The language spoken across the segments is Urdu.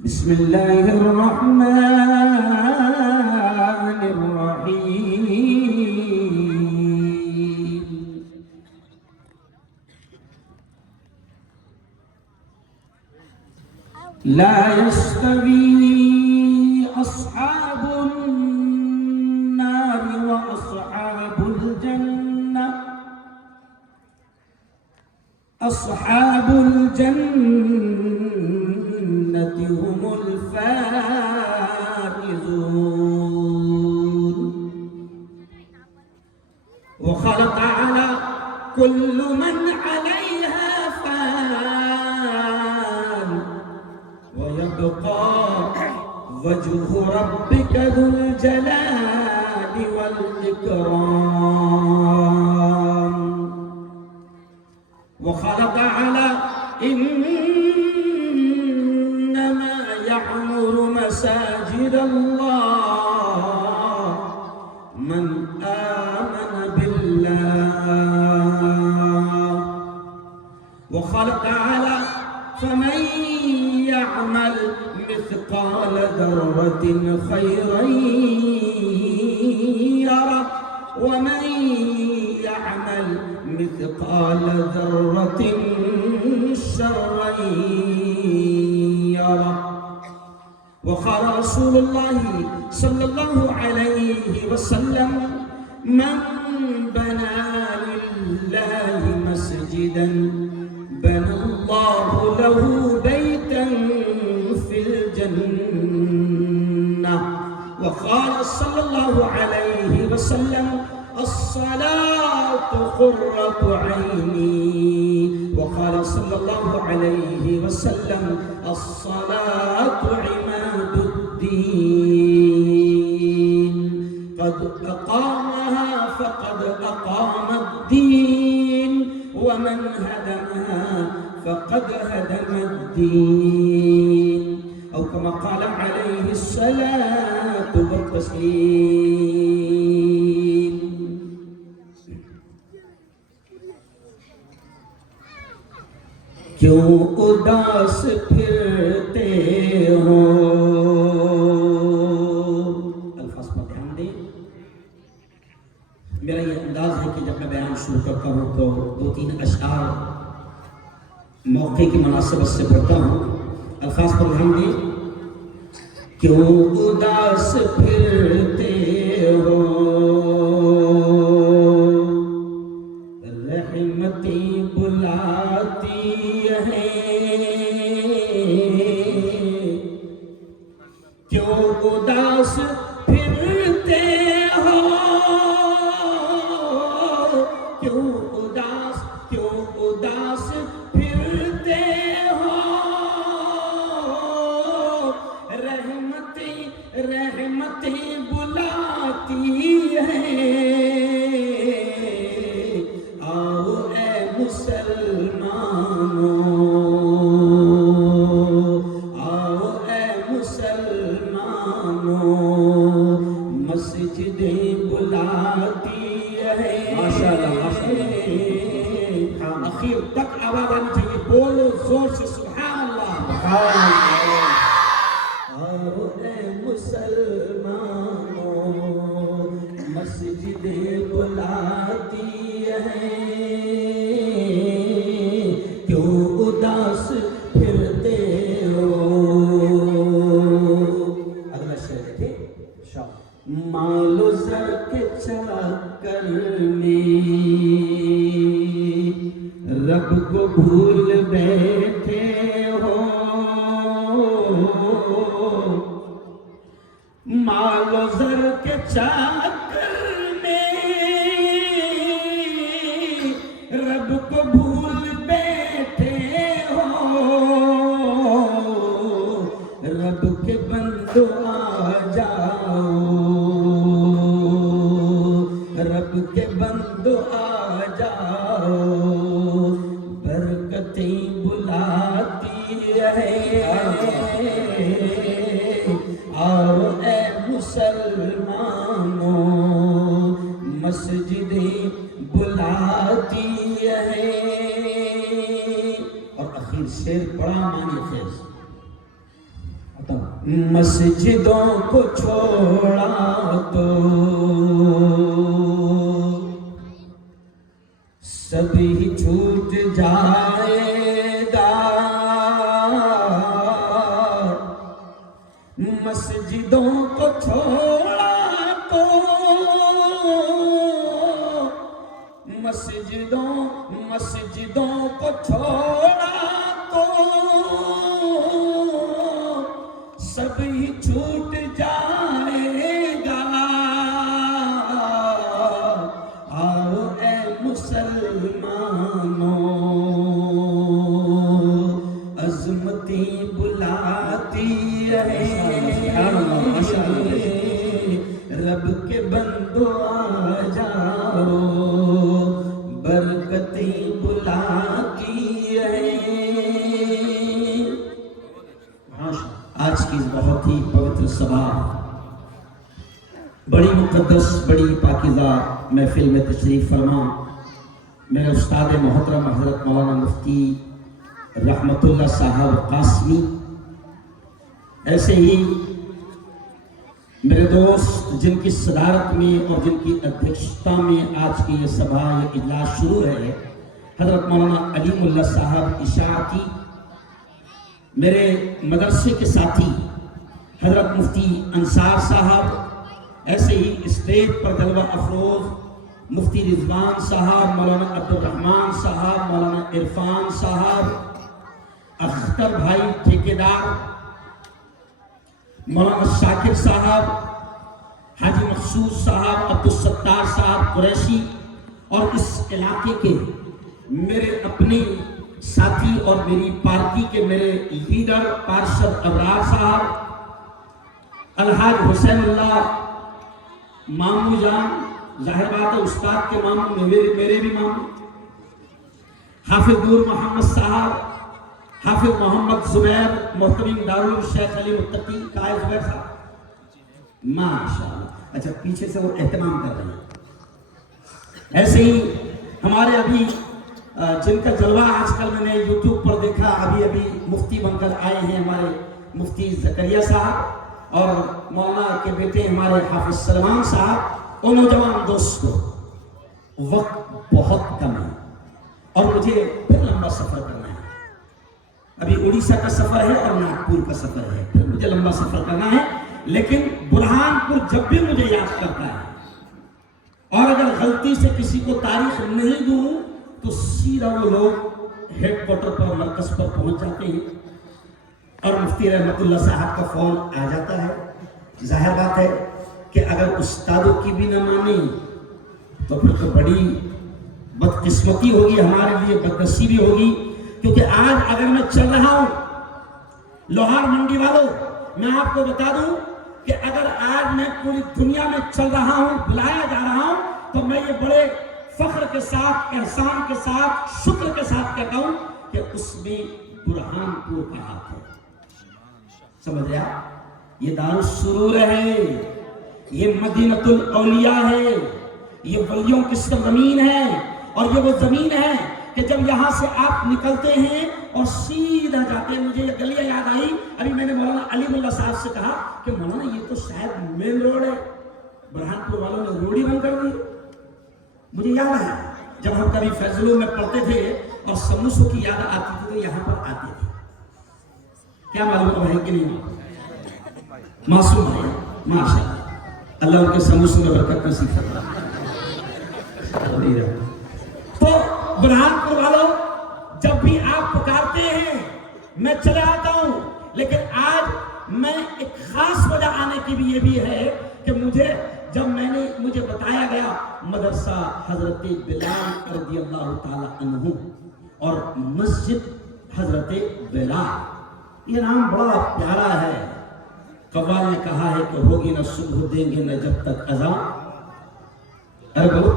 بسم الله الرحمن الرحيم لا يستوي أصحاب النار وأصحاب الجنة أصحاب الجنة هم الفائزون وخلق على كل من عليها فان ويبقى وجه ربك ذو الجلال والإكرام وخلق على إنما يعمر مساجد الله من آمن بالله وخلق على فمن يعمل مثقال ذرة خيرا يره ومن يعمل مثقال ذرة شرا يره وقال رسول الله صلى الله عليه وسلم من بنى لله مسجدا بنى الله له بيتا في الجنة وقال صلى الله عليه وسلم الصلاة قرة عيني وقال صلى الله عليه وسلم الصلاة عماد الدين قد أقامها فقد أقام الدين ومن هدمها فقد هدم الدين أو كما قال عليه الصلاة والتسليم کیوں اداس پھرتے ہو الفاظ پر دھیان دیں میرا یہ انداز ہے کہ جب میں بیان شروع کرتا ہوں تو دو تین اشعار موقع کی مناسبت سے پڑھتا ہوں الفاظ پر دھیان دیں کیوں اداس پھرتے ہو رحمتیں بلاتی کیوں اداس پھرتے ہو کیوں اداس پھرتے ہو رحمتیں بلاتی ہیں آؤ اے مسلمانوں مسجدیں بلاتی ہے ماشاءاللہ اخیر تک آواز آنی چاہیے بولو زور سے سبحان اللہ آؤ اے مسلمانوں مسجدیں بلاتی ہیں کیوں اداس پھرتے ہو مال و زر کے چکر میں رب کو بھول بیٹھے ہو مال و زر کے چکر میں رب کو بھول بیٹھے ہو رب کے بندو آ جاؤ رب کے بندو آ جاؤ برکتیں بلاتی ہے اور اے مسلمانوں مسجدیں بلاتی ہے لیکن شعر بڑا معنی خیز. مسجدوں کو چھوڑا تو سبھی چھوٹ جائے گا. مسجدوں کو چھوڑا تو مسجدوں کو چھوڑا تو سبھی چھوٹ جائے گا. آؤ اے مسلمانوں عظمتیں بلاتی ہے. رب کے بندو آ جاؤ برکتیں بلاتی ہے. آج کی بہت ہی پوتر سبھا بڑی مقدس بڑی پاکیزہ محفل میں تشریف فرما میرے استاد محترم حضرت مولانا مفتی رحمت اللہ صاحب قاسمی، ایسے ہی میرے دوست جن کی صدارت میں اور جن کی ادھیکشتا میں آج کی یہ سبھا یہ اجلاس شروع ہے، حضرت مولانا علیم اللہ صاحب اشاعتی، میرے مدرسے کے ساتھی حضرت مفتی انصار صاحب، ایسے ہی اسٹیج پر جلوہ افروز مفتی رضوان صاحب، مولانا عبد الرحمن صاحب، مولانا عرفان صاحب، اختر بھائی ٹھیکیدار، مولانا شاکر صاحب، حاجی مخصوص صاحب، عبدالستار صاحب قریشی، اور اس علاقے کے میرے اپنے ساتھی اور میری پارٹی کے میرے لیڈر پارشد ابرار صاحب، الحاج حسین اللہ مامو جان، ظاہر بات ہے استاد کے مامو میرے بھی مامو، حافظ نور محمد صاحب، حافظ محمد زبیر، محترم دارالشیخ علی متقی قائد زبیر صاحب، ماشاءاللہ. اچھا پیچھے سے وہ اہتمام کر رہے ہیں. ایسے ہی ہمارے ابھی جن کا جلوہ آج کل میں نے یوٹیوب پر دیکھا، ابھی مفتی بن کر آئے ہیں ہمارے مفتی زکریا صاحب، اور مولانا کے بیٹے ہمارے حافظ سلمان صاحب. اور نوجوان دوست کو وقت بہت کم ہے اور مجھے پھر لمبا سفر کرنا ہے. ابھی اڑیسہ کا سفر ہے اور ناگپور کا سفر ہے، پھر مجھے لمبا سفر کرنا ہے. لیکن برہان پور جب بھی مجھے یاد کرتا ہے، اور اگر غلطی سے کسی کو تاریخ نہیں دوں تو سیدھا وہ لوگ ہیڈ کوارٹر پر مرکز پر پہنچ جاتے ہیں اور مفتی رحمت اللہ صاحب کا فون آ جاتا ہے. ظاہر بات ہے کہ اگر استادوں کی بھی نہ مانی تو پھر تو بڑی بدقسمتی ہوگی، ہمارے لیے بدنصیبی ہوگی. کیونکہ آج اگر میں چل رہا ہوں لوہار منڈی والوں، میں آپ کو بتا دوں کہ اگر آج میں پوری دنیا میں چل رہا ہوں، بلایا جا رہا ہوں، تو میں یہ بڑے فخر کے ساتھ، احسان کے ساتھ، شکر کے ساتھ کہتا ہوں کہ اس میں برہان پور کا ہاتھ ہے. سمجھ رہا؟ یہ دار السرور ہے، یہ مدینۃ الاولیاء ہے، یہ ولیوں کی زمین ہے. اور یہ وہ زمین ہے کہ جب یہاں سے آپ نکلتے ہیں اور سیدھا جاتے ہیں، مجھے یہ گلیاں یاد آئی. ابھی میں نے مولانا علیم اللہ صاحب سے کہا کہ مولانا یہ تو شاید مین روڈ ہے، برہان پور والوں نے روڈ ہی بند کر دی. مجھے یاد آیا جب ہم کبھی فیضلوں میں پڑھتے تھے اور سموسوں کی یاد آتی تھی تو یہاں پر آتے تھے. کیا معلوم ہے کہ نہیں؟ معصوم ہے، ماشاءاللہ، اللہ ان کے سموسوں میں برکت نصیب فرمائے. تو برہان پور والوں جب بھی آپ پکارتے ہیں میں چلے آتا ہوں. لیکن آج میں ایک خاص وجہ آنے کی بھی یہ بھی ہے کہ مجھے بتایا گیا مدرسہ حضرت بلال رضی اللہ تعالی عنہ اور مسجد حضرت بلال، یہ نام بڑا پیارا ہے. قوال نے کہا ہے کہ ہوگی نہ صبح دیں گے نہ جب تک اذان. ارے بولو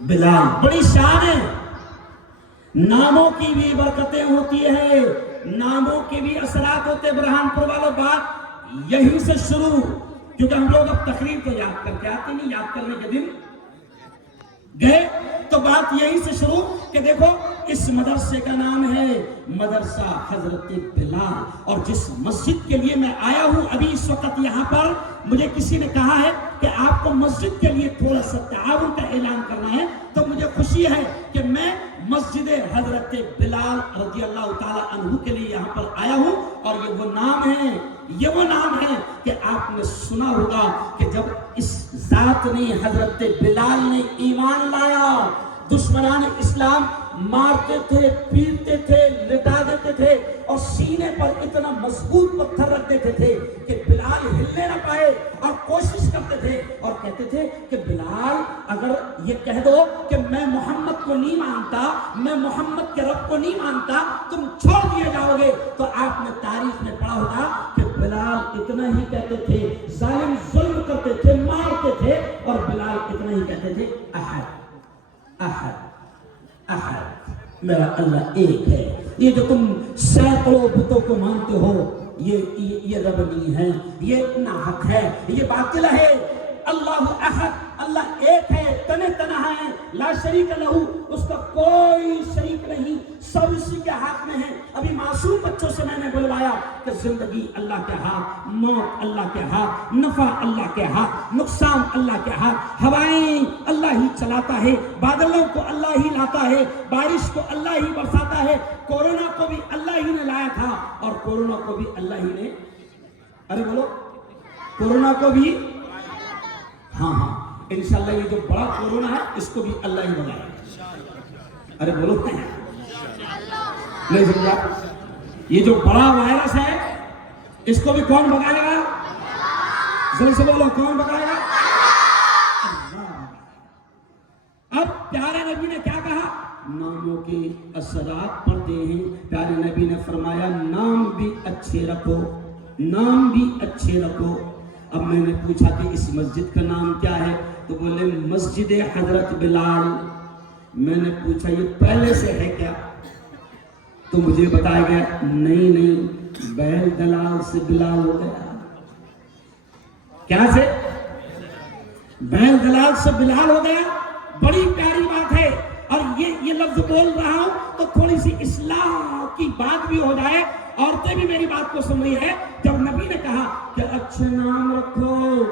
بلال، بڑی شان ہے. ناموں کی بھی برکتیں ہوتی ہے، ناموں کے بھی اثرات ہوتے. برہان پور والوں بات یہیں سے شروع، کیونکہ ہم لوگ اب تقریر تو یاد کر کے آتے نہیں، یاد کرنے کے دن گئے تو بات یہیں سے شروع کہ دیکھو اس اس مدرسے کا نام ہے مدرسہ حضرت بلال. اور جس مسجد کے لیے میں آیا ہوں ابھی اس وقت یہاں پر، مجھے کسی نے کہا ہے کہ آپ کو مسجد کے لیے تھوڑا سا تعاون کا اعلان کرنا ہے، تو مجھے خوشی ہے کہ میں مسجد حضرت بلال رضی اللہ تعالی عنہ کے لیے یہاں پر آیا ہوں. اور یہ وہ نام ہے کہ آپ نے سنا ہوگا کہ جب اس ذات نے، حضرت بلال نے ایمان لایا، دشمنان اسلام مارتے تھے، پیٹتے تھے، لٹا دیتے تھے اور سینے پر اتنا مضبوط پتھر رکھ دیتے تھے کہ بلال ہلنے نہ پائے، اور کوشش کرتے تھے اور کہتے تھے کہ بلال اگر یہ کہہ دو کہ میں محمد کو نہیں مانتا، میں محمد کے رب کو نہیں مانتا، تم چھوڑ دیے جاؤ گے. تو آپ نے تاریخ میں پڑھا ہوگا کہ بلال اتنا ہی کہتے تھے، ظالم ظلم کرتے تھے، مارتے تھے، اور بلال اتنا ہی کہتے تھے، احد احد احد، میرا اللہ ایک ہے. یہ جو تم سینکڑوں بتوں کو مانتے ہو، یہ رب نہیں ہے، یہ ناحق ہے، یہ باطل ہے. اللہ احد، اللہ ایک ہے، تنے تنہا ہے، لا شریک لہو، اس کا کوئی شریک نہیں، سب اسی کے ہاتھ میں ہے. ابھی معصوم بچوں سے میں نے بلوایا کہ زندگی اللہ کے ہاتھ، موت اللہ کے ہاتھ، نفع اللہ کے ہاتھ، نقصان اللہ کے ہاتھ، ہوائیں اللہ ہی چلاتا ہے، بادلوں کو اللہ ہی لاتا ہے، بارش کو اللہ ہی برساتا ہے. کورونا کو بھی اللہ ہی نے لایا تھا، اور کورونا کو بھی اللہ ہی نے، ارے بولو، کورونا کو بھی، ہاں انشاءاللہ یہ جو بڑا کورونا ہے اس کو بھی اللہ ہی بنائے. ارے بولو نہیں سمجھا؟ یہ جو بڑا وائرس ہے اس کو بھی کون بگائے گا؟ ذرا سے بولو، کون بگائے گا؟ اب پیارے نبی نے کیا کہا؟ ناموں کے اثرات پڑتے ہیں. پیارے نبی نے فرمایا نام بھی اچھے رکھو، نام بھی اچھے رکھو. اب میں نے پوچھا کہ اس مسجد کا نام کیا ہے؟ تو بولے مسجد حضرت بلال. میں نے پوچھا یہ پہلے سے ہے کیا؟ تو مجھے بتایا گیا نہیں، بیل دلال سے بلال ہو گیا. کیا سے؟ بیل دلال سے بلال ہو گیا. بڑی پیاری بات ہے. اور یہ لفظ بول رہا ہوں تو تھوڑی سی اصلاح کی بات بھی ہو جائے. عورتیں بھی میری بات کو سن رہی ہے. جب نبی نے کہا کہ اچھے نام رکھو،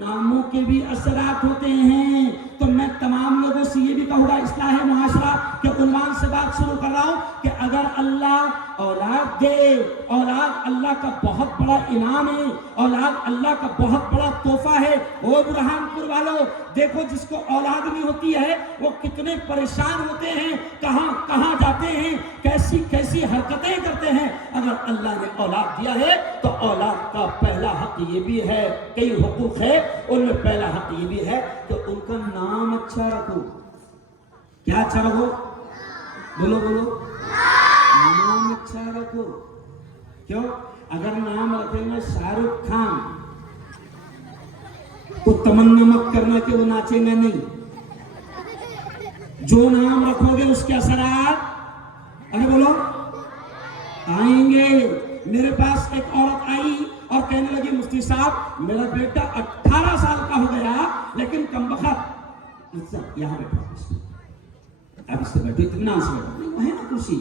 ناموں کے بھی اثرات ہوتے ہیں، تو میں تمام لوگوں سے یہ بھی کہوں گا، اصلاح معاشرہ کے عنوان سے بات شروع کر رہا ہوں کہ اگر اللہ اولاد دے، اولاد اللہ کا بہت بڑا انعام ہے، اولاد اللہ کا بہت بڑا تحفہ ہے. او برہان پور والوں، دیکھو جس کو اولاد نہیں ہوتی ہے وہ کتنے پریشان ہوتے ہیں، کہاں کہاں جاتے ہیں، کیسی کیسی حرکتیں کرتے ہیں. اگر اللہ نے اولاد دیا ہے تو اولاد کا پہلا حق یہ بھی ہے، کئی حقوق ہے، ان میں پہلا حق یہ بھی ہے کہ ان کا نام اچھا رکھو. کیا اچھا رکھو؟ بولو بولو، نام اچھا رکھو. کیوں؟ اگر نام رکھیں گے شاہ رخ خان تو تمنا مت کرنا کہ وہ ناچیں گے نہیں. جو نام رکھو گے اس کے اثرات، ارے بولو، آئیں گے. میرے پاس ایک عورت آئی اور کہنے لگی مفتی صاحب میرا بیٹا 18 سال کا ہو گیا لیکن کمبخت. یہاں بیٹھا، اب اس سے بیٹھو، اطمینان سے بیٹھو. وہ ہے نا کرسی،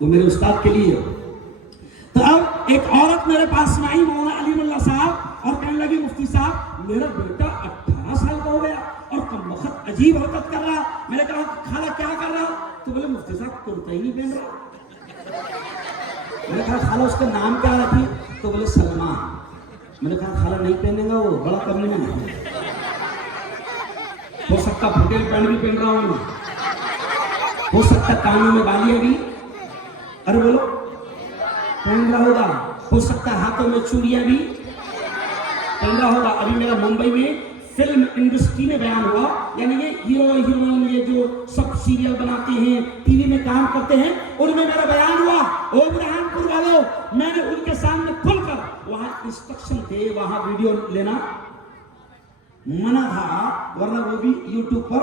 وہ میرے استاد کے لیے. تو اب ایک عورت میرے پاس میں آئی، مولانا علی اللہ صاحب، اور کہنے لگی مفتی صاحب میرا بیٹا 18 سال کا ہو گیا اور کمبخت عجیب حرکت کر رہا. میں نے کہا خالہ کیا کر رہا؟ تو بولے مفتی صاحب کرتا ہی نہیں پہن رہا. میں نے کہا خالہ اس کا نام کیا رکھی؟ تو بولے سلمان. میں نے کہا خالہ نہیں پہنے گا، وہ بڑا کرنے میں نہیں ہو سکتا. پھٹیل پینٹ بھی پہن رہا ہوں، ہو سکتا کانوں میں بالیاں بھی، ارے بولو، پہن رہا ہوگا. ہو سکتا ہاتھوں میں چوڑیاں بھی پہن رہا ہوگا. ابھی میرا ممبئی میں فلم انڈسٹری میں بیان ہوا، یعنی یہ ہیرو ہیروئن، یہ جو سب سیریل بناتے ہیں، ٹی وی میں کام کرتے ہیں، ان میں میرا بیان ہوا. او برہان پور والوں، میں نے ان کے سامنے کھل کر وہاں انسٹرکشن تھے، وہاں ویڈیو لینا منع تھا، ورنہ وہ بھی یوٹیوب پر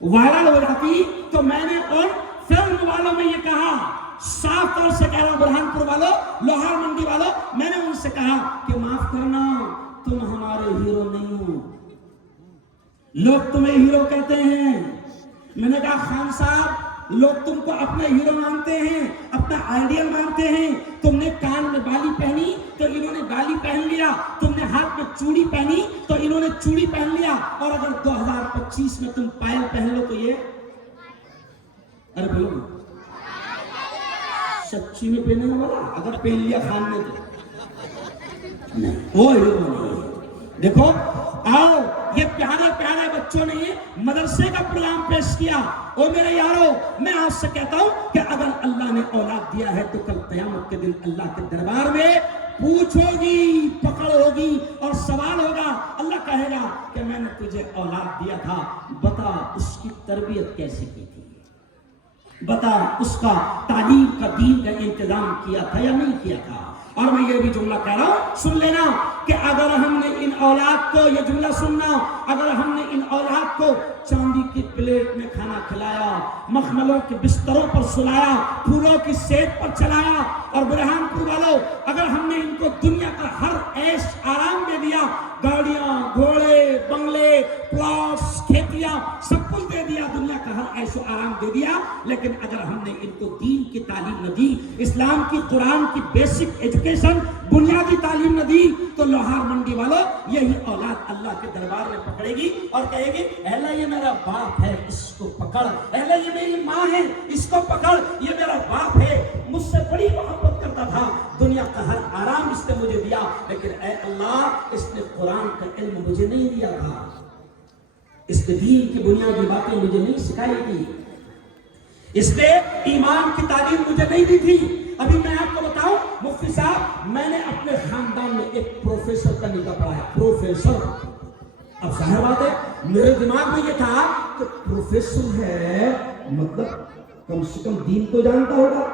وائرل ہو جاتی. تو میں نے ان فلم والوں میں یہ کہا، صاف طور سے کہہ رہا ہوں، برہان پور والوں، لوہار منڈی والوں، میں نے ان سے کہا کہ معاف کرنا، تم ہمارے ہیرو نہیں ہو. لوگ تمہیں ہیرو کہتے ہیں. میں نے کہا خان صاحب لوگ تم کو اپنا ہیرو مانتے ہیں، اپنا آئیڈیل مانتے ہیں، تم نے کان میں بالی پہنی تو انہوں نے بالی پہن لیا، تم نے ہاتھ میں چوڑی پہنی تو انہوں نے چوڑی پہن لیا، اور اگر 2025 میں تم پائل پہن لو تو یہ ارے بولو سچی میں پہننے والا اگر پہن لیا خان نے تو نہیں، وہ ہیرو نہیں ہے۔ دیکھو آؤ یہ پیارے پیارے بچوں نے مدرسے کا پروگرام پیش کیا۔ او میرے یارو میں آپ سے کہتا ہوں کہ اگر اللہ نے اولاد دیا ہے تو کل قیامت کے دن اللہ کے دربار میں پوچھ ہوگی، پکڑ ہوگی اور سوال ہوگا۔ اللہ کہے گا کہ میں نے تجھے اولاد دیا تھا، بتا اس کی تربیت کیسے کی تھی، بتا اس کا تعلیم کا دین کا انتظام کیا تھا یا نہیں کیا تھا۔ اور میں یہ بھی جملہ کہہ رہا ہوں سن لینا کہ اگر ہم نے ان اولاد کو، یہ جملہ سننا، اگر ہم نے ان اولاد کو چاندی کی پلیٹ میں کھانا کھلایا، مخملوں کے بستروں پر سلایا، پھولوں کی سیٹ پر چلایا، اور برہان پور والوں اگر ہم نے ان کو دنیا کا ہر عیش آرام دے دیا، گاڑیاں، گھوڑے، بنگلے، پلاٹس، کھیتیاں، سب کچھ دے دیا، دنیا کا ہر عیش و آرام دے دیا، لیکن اگر ہم نے ان کو دین کی تعلیم نہ دی، اسلام کی، قرآن کی بیسک ایجوکیشن، بنیادی تعلیم نہ دی، تو لوہار منڈی والوں یہی اولاد اللہ کے دربار میں پکڑے گی اور کہے گی اے اللہ یہ میرا باپ ہے اس کو پکڑ، اے اللہ یہ میری ماں ہے اس کو پکڑ، یہ میرا باپ ہے مجھ سے بڑی محبت کرتا تھا، دنیا کا ہر آرام اس نے مجھے دیا، لیکن اے اللہ اس نے قرآن کا علم مجھے نہیں دیا تھا، اس نے دین کی بنیادی باتیں مجھے نہیں سکھائی تھی، اس نے ایمان کی تعلیم مجھے نہیں دی تھی۔ ابھی میں آپ کو بتاؤں مفتی صاحب، میں نے اپنے خاندان میں ایک پروفیسر کا نکاح پڑھایا، پروفیسر۔ اب ظاہر بات ہے میرے دماغ میں یہ تھا کہ پروفیسر ہے مطلب کم سے کم دین تو جانتا ہوگا۔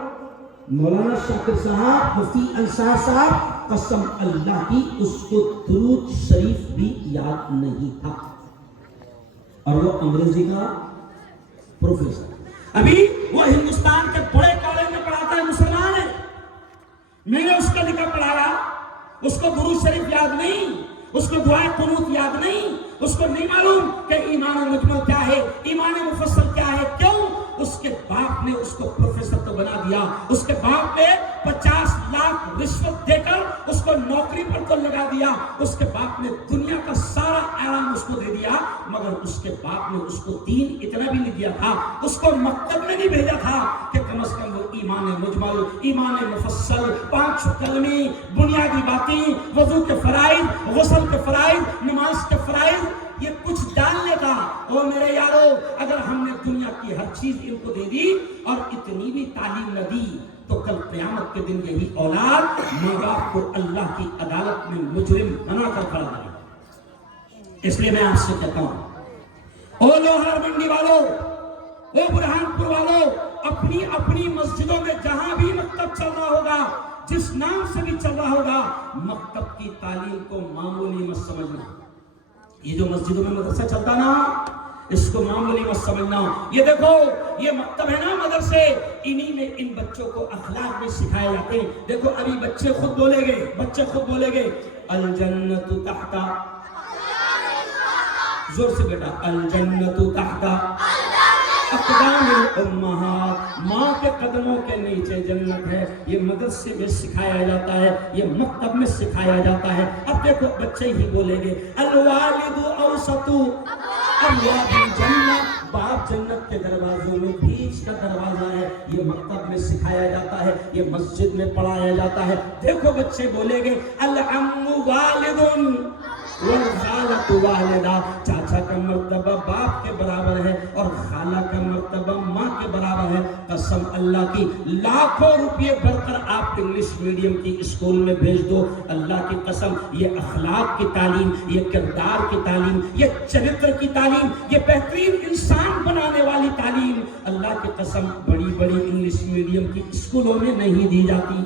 مولانا شاکر صاحب، مفتی انصار صاحب، قسم اللہ کی اس کو درود شریف بھی یاد نہیں تھا، اور وہ انگریزی کا پروفیسر۔ ابھی وہ ہندوستان کے بڑے کالج میں پڑھاتا ہے، مسلمان ہے، میں نے اس کا نکاح پڑھایا، اس کو درود شریف یاد نہیں، اس کو دعائے قنوت یاد نہیں، اس کو نہیں معلوم کہ ایمان مجمل کیا ہے، ایمان مفصل کیا ہے۔ کیوں؟ اس کے باپ نے اس کو پروفیسر تو بنا دیا، اس کے باپ نے 50 لاکھ رشوت دے کر اس کو نوکری پر تو لگا دیا، اس کے باپ نے دنیا کا سارا آرام اس کو دے دیا، مگر اس کے باپ نے اس کو دین اتنا بھی نہیں دیا تھا، اس کو مکتب میں نہیں بھیجا تھا کہ کم از کم وہ ایمان مجمل، ایمان مفصل، 5 کلمے، بنیادی باتیں، وضو کے فرائض، غسل کے فرائض، نماز کے فرائض، یہ کچھ جان لیتا۔ اور میرے یارو اگر ہم نے دنیا کی ہر چیز ان کو دے دی اور اتنی بھی تعلیم نہ دی تو کل قیامت کے دن یہی اولاد ماں باپ کو اللہ کی عدالت میں مجرم بنا کر کھڑا کرے۔ اس لیے میں آپ سے کہتا ہوں او لوہار منڈی والوں، او برہان پور والوں، اپنی اپنی مسجدوں میں جہاں بھی مکتب چل رہا ہوگا، جس نام سے بھی چل رہا ہوگا، مکتب کی تعلیم کو معمولی مت سمجھنا۔ یہ جو مسجدوں میں مدرسہ چلتا نا، اس کو معمولی مت سمجھنا۔ یہ دیکھو یہ مکتب ہے نا، مدرسے، انہی میں ان بچوں کو اخلاق بھی سکھائے جاتے ہیں۔ دیکھو ابھی بچے خود بولے گے، بچے خود بولے گے الجنت تحت، زور سے بیٹا، الجنت تحت اقدام الامہات، ماں کے قدموں کے نیچے جنت ہے۔ یہ مدرسے میں سکھایا جاتا ہے، یہ مکتب میں سکھایا جاتا ہے۔ اب دیکھو بچے ہی بولیں گے الوالد اوسط ابواب الجنہ، باپ جنت کے دروازوں میں بیچ کا دروازہ ہے، یہ مکتب میں سکھایا جاتا ہے، یہ مسجد میں پڑھایا جاتا ہے۔ دیکھو بچے بولیں گے العم والد والخالۃ والدہ، چاچا کا مرتبہ باپ کے برابر ہے اور خالہ کا مرتبہ ماں کے برابر ہے۔ قسم اللہ کی لاکھوں روپے بھر کر آپ انگلش میڈیم کی اسکول میں بھیج دو، اللہ کی قسم یہ اخلاق کی تعلیم، یہ کردار کی تعلیم، یہ چرتر کی تعلیم، یہ بہترین انسان بنانے والی تعلیم اللہ کی قسم بڑی بڑی انگلش میڈیم کی اسکولوں میں نہیں دی جاتی،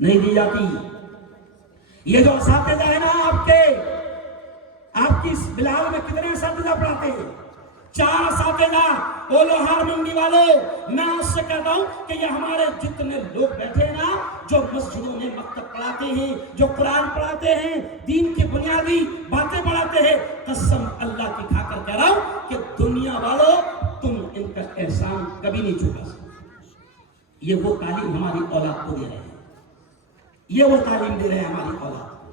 نہیں دی جاتی۔ یہ جو اساتذہ ہے نا آپ کی اس بلال میں کتنے اساتذہ پڑھاتے ہیں؟ 4 اساتذہ۔ او لوہار منڈی والوں، میں آپ سے کہتا ہوں کہ یہ ہمارے جتنے لوگ بیٹھے ہیں نا، جو مسجدوں میں مکتب پڑھاتے ہیں، جو قرآن پڑھاتے ہیں، دین کی بنیادی باتیں پڑھاتے ہیں، قسم اللہ کی کھا کر کہہ رہا ہوں کہ دنیا والوں تم احسان کبھی نہیں چکا سکتے. یہ وہ تعلیم ہماری اولاد کو دے رہے ہیں, یہ وہ تعلیم دے رہے ہیں ہماری اولاد کو.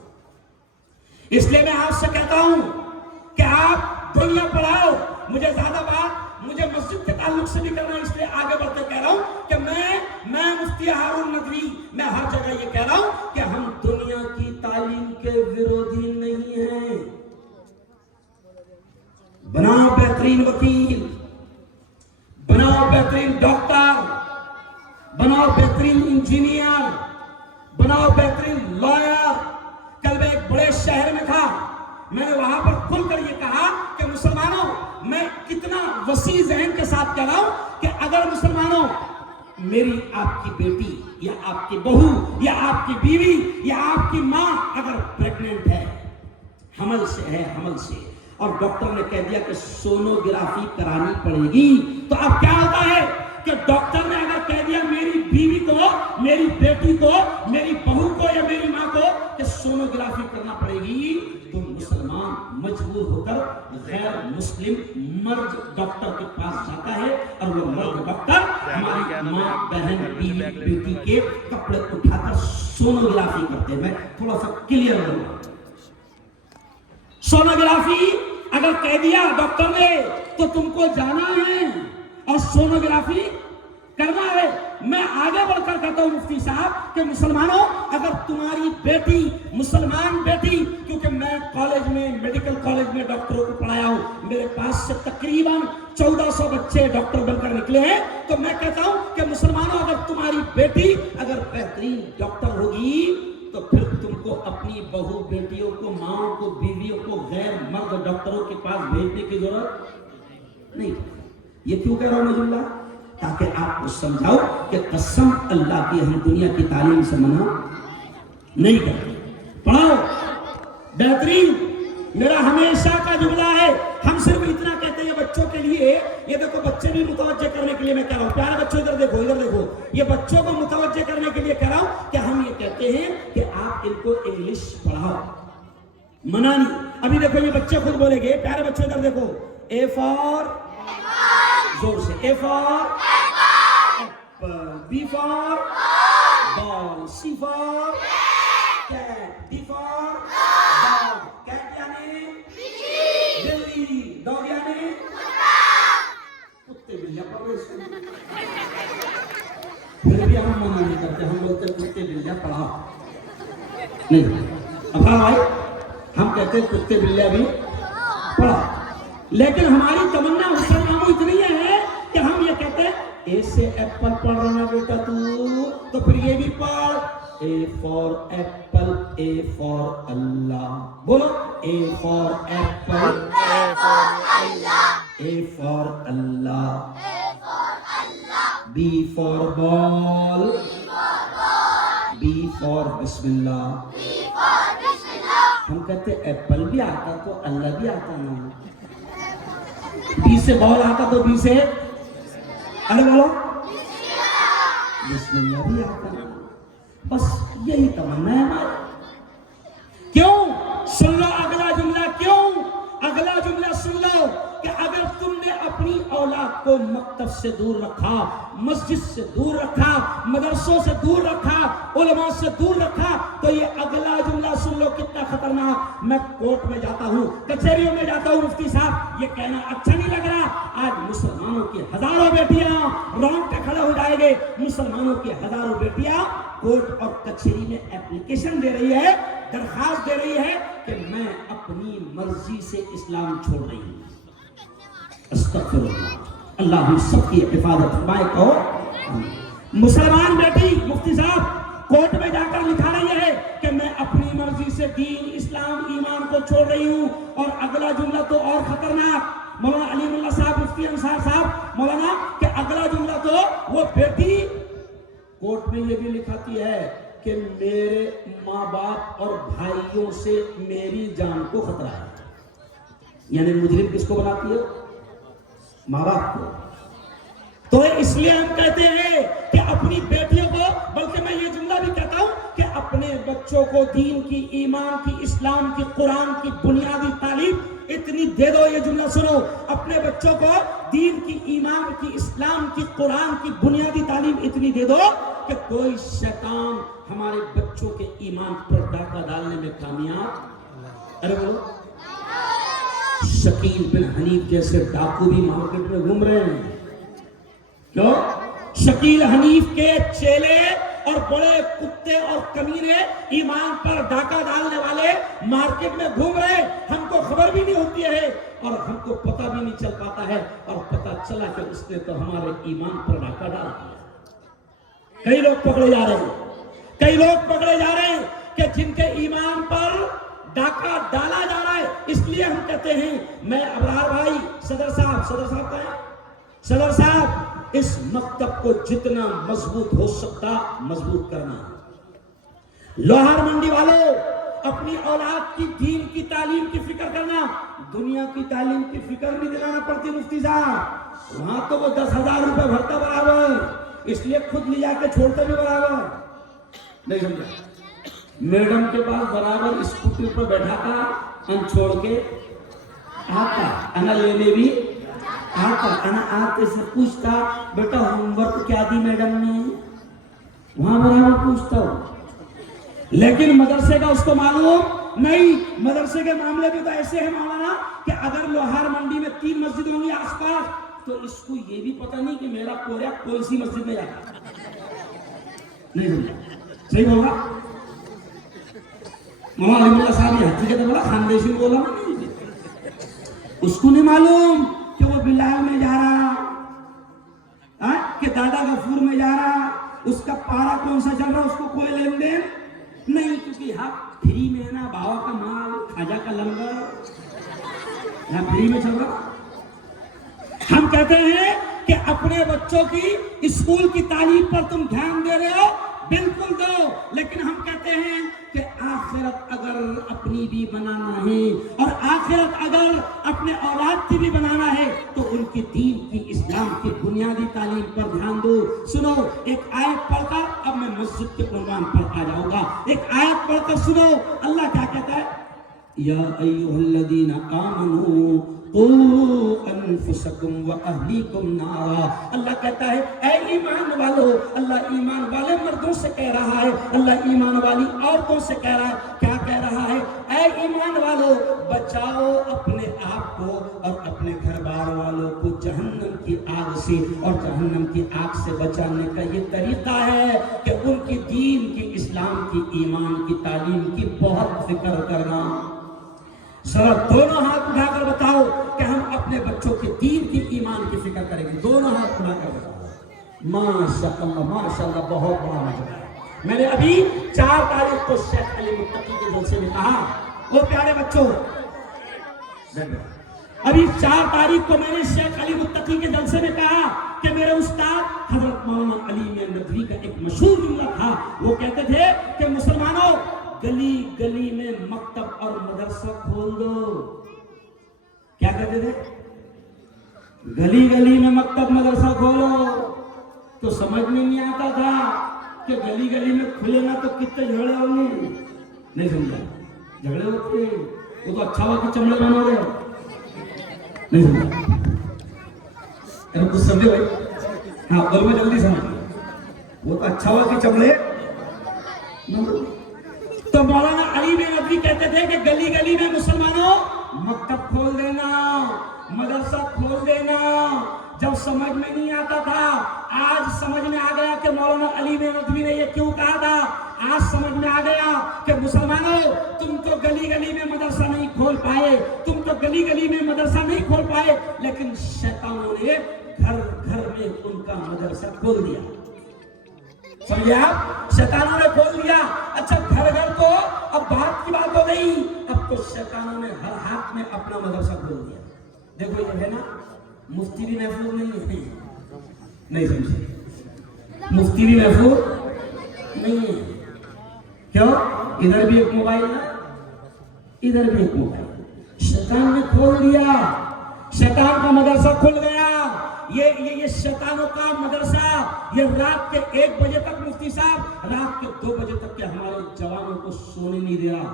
اس لیے میں آپ سے کہتا ہوں کہ آپ دنیا پڑھاؤ. مجھے زیادہ بات مجھے مسجد کے تعلق سے بھی کرنا, اس لیے آگے بڑھتے کہہ رہا ہوں کہ میں مفتی ہارون ندوی میں ہر جگہ یہ کہہ رہا ہوں کہ ہم دنیا کی تعلیم کے ورودھی نہیں ہیں. بناؤ بہترین وکیل, بناؤ بہترین ڈاکٹر, بناؤ بہترین انجینئر, بناؤ بہترین لائر. کل میں ایک بڑے شہر میں تھا, میں نے وہاں پر کھل کر یہ کہا کہ مسلمانوں, میں کتنا وسیع ذہن کے ساتھ کہہ رہا ہوں کہ اگر مسلمانوں میری آپ کی بیٹی یا آپ کی بہو یا آپ کی بیوی یا آپ کی ماں اگر پریگننٹ ہے, حمل سے اور ڈاکٹر نے کہہ دیا کہ سونوگرافی کرانی پڑے گی, تو اب کیا ہوتا ہے کہ ڈاکٹر نے اگر کہہ دیا میری بیوی کو, میری بیٹی کو, میری بہو کو یا میری ماں کو کہ سونوگرافی کرنا پڑے گی, تو مسلمان مجبور ہو کر غیر مسلم مرد ڈاکٹر کے پاس جاتا ہے, اور وہ مرد ڈاکٹر ہماری ماں, بہن, بیوی, بیٹی کے کپڑے اٹھا کر سونوگرافی کرتے ہیں. میں تھوڑا سا کلیئر ہوں. سونوگرافی اگر کہہ دیا ڈاکٹر نے تو تم کو جانا ہے اور سونوگرافی کرنا ہے. میں آگے بڑھ کر کہتا ہوں مفتی صاحب کہ مسلمانوں, اگر تمہاری بیٹی, مسلمان بیٹی, کیونکہ میں کالج میں, میڈیکل کالج میں ڈاکٹروں کو پڑھایا ہوں, میرے پاس سے تقریباً 1400 بچے ڈاکٹر بن کر نکلے ہیں, تو میں کہتا ہوں کہ مسلمانوں, اگر تمہاری بیٹی اگر بہترین ڈاکٹر ہوگی تو پھر تم کو اپنی بہو بیٹیوں کو, ماں کو, بیویوں کو غیر مرد ڈاکٹروں کے پاس بھیجنے کی ضرورت نہیں. یہ کیوں کہہ رہا ہوں نجم اللہ؟ تاکہ آپ کو سمجھاؤ کہ قسم اللہ کی ہم دنیا کی تعلیم سے منع نہیں کرتے. پڑھاؤ بہترین. میرا ہمیشہ کا جملہ ہے, ہم صرف اتنا کہتے ہیں بچوں کے لیے, یہ دیکھو بچے بھی متوجہ کرنے کے لیے میں کہہ رہا ہوں, پیارے بچوں ادھر دیکھو, ادھر دیکھو, یہ بچوں کو متوجہ کرنے کے لیے کہہ رہا ہوں کہ ہم یہ کہتے ہیں کہ آپ ان کو انگلش پڑھاؤ, منع نہیں. ابھی دیکھو یہ بچے خود بولیں گے, پیارے بچے ادھر دیکھو, اے فار, زور سے, A for apple, B for ball, C for cat, D for dog. Cat یعنی بلی, ڈاگ یعنی کتے بلیاں پڑھ رہے. پھر بھی ہم منع نہیں کرتے, ہم بولتے کتے بلیاں پڑھاؤ نہیں. اب بھائی ہم کہتے کتے بلیاں بھی پڑھا, لیکن ہماری تمنا مسلمانوں اتنی ہے کہ ہم یہ کہتے ہیں اے سے ایپل پڑھ رہا بیٹا تو پھر یہ بھی پڑھ, A for apple, A for Allah. بولو, A for apple, A for Allah, A for Allah, B for ball, B for بسم اللہ. ہم کہتے ایپل بھی آتا تو اللہ بھی آتا نا, بی سے بال آتا تو بی سے ارے بولو بسم اللہ بھی آتا نا. بس یہی تمنا ہے ہماری. کیوں؟ سن لو اگلا جملہ, کیوں اگلا جملہ سن لو کہ اگر تم نے اپنی اولاد کو مکتب سے دور رکھا, مسجد سے دور رکھا, مدرسوں سے دور رکھا, علماء سے دور رکھا, تو یہ اگلا جملہ سن لو کتنا خطرناک. میں کورٹ میں جاتا ہوں, کچہریوں میں جاتا ہوں, مفتی صاحب یہ کہنا اچھا نہیں لگ رہا, آج مسلمانوں کی ہزاروں بیٹیاں رونگٹے کھڑے ہو جائیں گے, مسلمانوں کی ہزاروں بیٹیاں کورٹ اور کچہری میں اپلیکیشن دے رہی ہے, درخواست دے رہی ہے کہ میں اپنی مرضی سے اسلام چھوڑ رہی ہوں. استغفر اللہ, اللہ ہم سب کی حفاظت فرمائے. کہو مسلمان بیٹی مفتی صاحب کورٹ میں جا کر لکھا رہی ہے کہ میں اپنی مرضی سے دین, اسلام, ایمان کو چھوڑ رہی ہوں. اور اگلا جملہ تو اور خطرناک, مولانا علیم اللہ صاحب, مفتی انصار صاحب, مولانا, کہ اگلا جملہ تو وہ بیٹی کورٹ میں یہ بھی لکھاتی ہے کہ میرے ماں باپ اور بھائیوں سے میری جان کو خطرہ ہے. یعنی مجرم کس کو بناتی ہے؟ ماں باپ کو. تو اس لیے ہم کہتے ہیں کہ اپنی بیٹیوں کو, بلکہ میں یہ جملہ بھی کہتا ہوں کہ اپنے بچوں بچوں کو دین کی، ایمان کی، اسلام کی، قرآن کی بنیادی تعلیم اتنی دے دو. یہ جملہ سنو، اپنے بچوں کو دین کی، ایمان کی، اسلام کی، قرآن کی بنیادی تعلیم اتنی دے دو کہ کوئی شیطان ہمارے بچوں کے ایمان پر ڈاکہ ڈالنے میں کامیاب. ارے بولو، شکیل بن حنیف جیسے ڈاکو بھی مارکیٹ میں گھوم رہے ہیں. کیوں؟ شکیل حنیف کے چیلے اور بڑے کتے اور کمینے ایمان پر ڈاکہ ڈالنے والے مارکیٹ میں گھوم رہے. ہم کو خبر بھی نہیں ہوتی ہے اور ہم کو پتہ بھی نہیں چل پاتا ہے، اور پتہ چلا کہ اس نے تو ہمارے ایمان پر ڈاکہ ڈال دیا. کئی لوگ پکڑے جا رہے ہیں، کئی لوگ پکڑے جا رہے ہیں کہ جن کے ایمان پر ڈاکہ ڈالا جا رہا ہے. اس لیے ہم کہتے ہیں، میں ابرار بھائی، صدر صاحب کا ہے، صدر صاحب، اس مکتب کو جتنا مضبوط ہو سکتا مضبوط کرنا. لوہار منڈی والوں، اپنی اولاد کی دین کی تعلیم کی فکر کرنا. دنیا کی تعلیم کی فکر نہیں دلانا پڑتی مفتی صاحب، وہاں تو وہ 10,000 روپے بھرتا برابر، اس لیے خود لے جا کے چھوڑتے بھی برابر. نہیں سمجھا؟ میڈم کے پاس برابر اسکوٹی پر بیٹھا تھا، ان چھوڑ کے آتا، انا لینے بھی آتا، انا آتے سے پوچھتا، بیٹا ہوم ورک کیا دی میڈم نے، وہاں برابر پوچھتا ہوں. لیکن مدرسے کا اس کو معلوم نہیں. مدرسے کے معاملے میں تو ایسے ہے مولانا کہ اگر لوہار منڈی میں 3 مسجد ہوں گی آس پاس، تو اس کو یہ بھی پتہ نہیں کہ میرا کوریا کون سی مسجد میں جاتا. نہیں سمجھا؟ صحیح بولا مولانا علی اللہ صاحب، یہ حقیقت بولا، خاندیشی بولا نہیں. اس کو نہیں معلوم کہ وہ بلال میں جا رہا، کہ دادا غفور میں جا رہا، اس کا پارا کون سا چل رہا، اس کو کوئی لین دین نہیں. کیونکہ حق فری میں ہے نا، باوا کا مال، خواجہ کا لنگر، یہاں فری میں چل رہا. ہم کہتے ہیں کہ اپنے بچوں کی اسکول کی تعلیم پر تم دھیان دے رہے ہو، بالکل دو، لیکن ہم کہتے ہیں کہ آخرت اگر اپنی بھی بنانا ہے اور آخرت اگر اپنے اولاد کی بھی بنانا ہے تو ان کی دین کی، اسلام کی بنیادی تعلیم پر دھیان دو. سنو ایک آیت پڑھ کر، اب میں مسجد کے عنوان پر آ جاؤں گا. ایک آیت پڑھ کر سنو، اللہ کیا کہتا ہے؟ یا ایھا الذین آمنوا قوا انفسکم واہلیکم نارا. اللہ کہتا ہے اے ایمان والو. اللہ ایمان والے مردوں سے کہہ رہا ہے، اللہ ایمان والی عورتوں سے کہہ رہا ہے. کیا کہہ رہا ہے؟ اے ایمان والو، بچاؤ اپنے آپ کو اور اپنے گھر بار والوں کو جہنم کی آگ سے. اور جہنم کی آگ سے بچانے کا یہ طریقہ ہے کہ ان کی دین کی، اسلام کی، ایمان کی تعلیم کی بہت فکر کرنا. سر دونوں ہاتھ اٹھا کر بتاؤ کہ ہم اپنے بچوں کے دین کی، ایمان کی فکر کریں گے. دونوں ہاتھ اٹھا کر بتاؤ. ماشاءاللہ ماشاءاللہ، بہت بڑا مجمع ہے. میں نے ابھی 4 تاریخ کو شیخ علی متقی کے جلسے میں کہا، وہ پیارے بچوں، ابھی 4 تاریخ کو میں نے شیخ علی متقی کے جلسے میں کہا کہ میرے استاد حضرت مولانا علی میں ندوی کا ایک مشہور جملہ تھا. وہ کہتے تھے کہ مسلمانوں، گلی گلی میں مکتب اور مدرسہ کھول دو. کیا کہتے تھے؟ گلی گلی میں مکتب مدرسہ کھولو. تو سمجھ میں نہیں آتا تھا کہ گلی گلی میں کھلے نا تو کتنے جھگڑے ہوں گے. نہیں سمجھا؟ جھگڑے ہوتے وہ تو اچھا ہوا کہ چمڑے بنا رہے. نہیں سمجھا؟ کچھ سمجھے بھائی؟ ہاں بول میں جلدی سمجھ. وہ تو اچھا ہوا کہ چمڑے. تو مولانا علی بن ندوی کہتے تھے کہ گلی گلی میں مسلمانوں مکتب کھول دینا، مدرسہ کھول دینا. جب سمجھ میں نہیں آتا تھا، آج سمجھ میں آ گیا کہ مولانا علی بن ندوی نے یہ کیوں کہا تھا. آج سمجھ میں آ گیا کہ مسلمانوں، تم تو گلی گلی میں مدرسہ نہیں کھول پائے، تم تو گلی گلی میں مدرسہ نہیں کھول پائے، لیکن شیطانوں نے گھر گھر میں ان کا مدرسہ کھول دیا. سمجھے آپ؟ شیطانوں نے کھول دیا. اچھا گھر گھر تو اب بات کی بات ہو گئی، اب تو شیطانوں نے ہر ہاتھ میں اپنا مدرسہ کھول دیا. دیکھو یہ ہے نا، مفتی بھی محفوظ نہیں ہے. نہیں سمجھے؟ مفتی بھی محفوظ نہیں ہے. کیوں؟ ادھر بھی ایک موبائل ہے، ادھر بھی ایک موبائل. شیطان نے کھول دیا، شیطان کا مدرسہ کھل گیا. یہ شیطانوں کا مدرسہ یہ رات کے 1 بجے تک مفتی صاحب رات کے 2 بجے تک کے ہمارے جوانوں کو سونے نہیں دے رہا.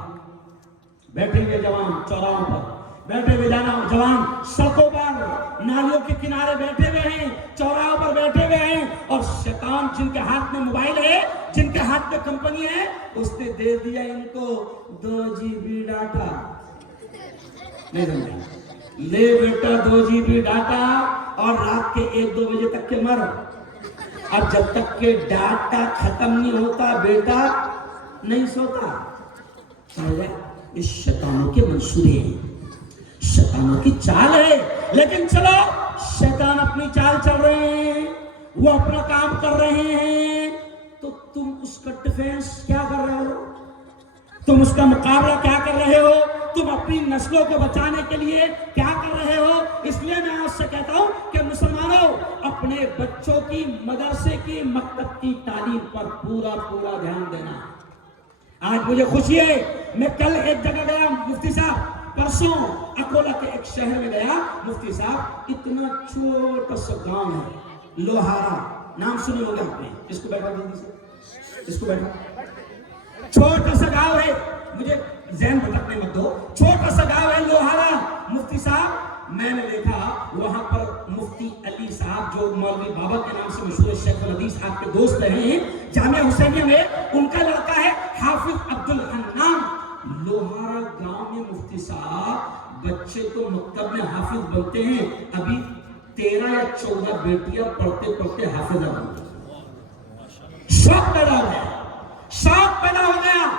بیٹھے ہوئے جوان چوراہوں پر, بیٹھے ہوئے جوان سڑکوں پر, نالیوں کے کنارے بیٹھے ہوئے ہیں, چوراہوں پر بیٹھے ہوئے ہیں, اور شیطان جن کے ہاتھ میں موبائل ہے, جن کے ہاتھ میں کمپنی ہے, اس نے دے دیا ان کو 2 GB ڈاٹا. نہیں سمجھا؟ لے بیٹا 2 GB ڈاٹا اور رات کے 1-2 بجے تک کے مر. اور جب تک کہ ڈاٹا ختم نہیں ہوتا بیٹا نہیں سوتا. سمجھا؟ اس شیطانوں کے منصوبے ہیں, شیطانوں کی چال ہے. لیکن چلو شیطان اپنی چال چل رہے ہیں, وہ اپنا کام کر رہے ہیں, تو تم اس کا ڈیفینس کیا کر رہے ہو؟ تم اس کا مقابلہ کیا کر رہے ہو؟ تم اپنی نسلوں کو بچانے کے لیے کیا کر رہے ہو؟ اس لیے میں آپ سے کہتا ہوں کہ مسلمانوں اپنے بچوں کی مدرسے کی مکتب کی تعلیم پر پورا دھیان دینا. آج مجھے خوشی ہے, میں کل ایک جگہ گیا, مفتی صاحب پرسوں اکولا کے ایک شہر میں گیا. مفتی صاحب اتنا چھوٹا سا گاؤں ہے لوہارا, نام سنے ہوگا آپ نے, اس کو بیٹھا جلدی سے, اس کو بیٹھا. چھوٹا سا گاؤں ہے, مجھے ذہن بھٹکنے مت دو, چھوٹا سا گاؤں ہے لوہارا. مفتی صاحب میں نے دیکھا وہاں پر مفتی علی صاحب جو مولوی بابا کے نام سے مشہور شیخ الحدیث آپ کے دوست رہے ہیں جامعہ حسینیہ میں, ان کا لڑکا ہے حافظ عبد الحنان. لوہارا گاؤں میں مفتی صاحب بچے تو مکتب میں حافظ بنتے ہیں, ابھی 13 یا 14 بیٹیاں پڑھتے پڑھتے حافظہ بن گئی. شوق پیدا ہو گیا, شوق پیدا ہو گیا.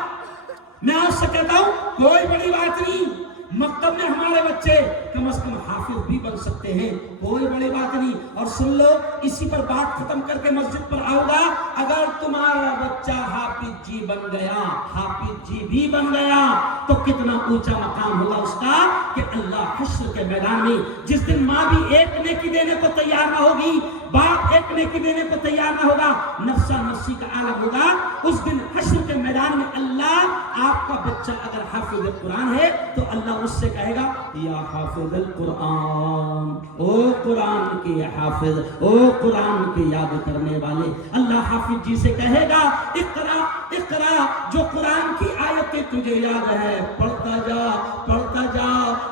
میں آپ سے کہتا ہوں کوئی بڑی بات نہیں, مکتب میں ہمارے بچے کم از کم حافظ بھی بن سکتے ہیں, کوئی بڑی بات نہیں. اور سن لو, اسی پر بات ختم کر کے مسجد پر آؤں گا. اگر تمہارا بچہ حافظ جی بن گیا, حافظ جی بھی بن گیا, تو کتنا اونچا مقام ہوگا اس کا کہ اللہ حشر کے میدان میں جس دن ماں بھی ایک نیکی دینے کو تیار نہ ہوگی, باپ ایک نیکی دینے کو تیار نہ ہوگا, نفسا نفسی کا عالم ہوگا, اس دن حشر کے میدان میں اللہ آپ کا بچہ اگر حافظ قرآن ہے تو اللہ اس سے کہے گا یا حافظ القرآن, او قرآن کے حافظ, او قرآن کے یاد کرنے والے. اللہ حافظ جی سے کہے گا اقرا اقرا, جو قرآن کی آیتیں تجھے یاد ہے پڑھتا جا,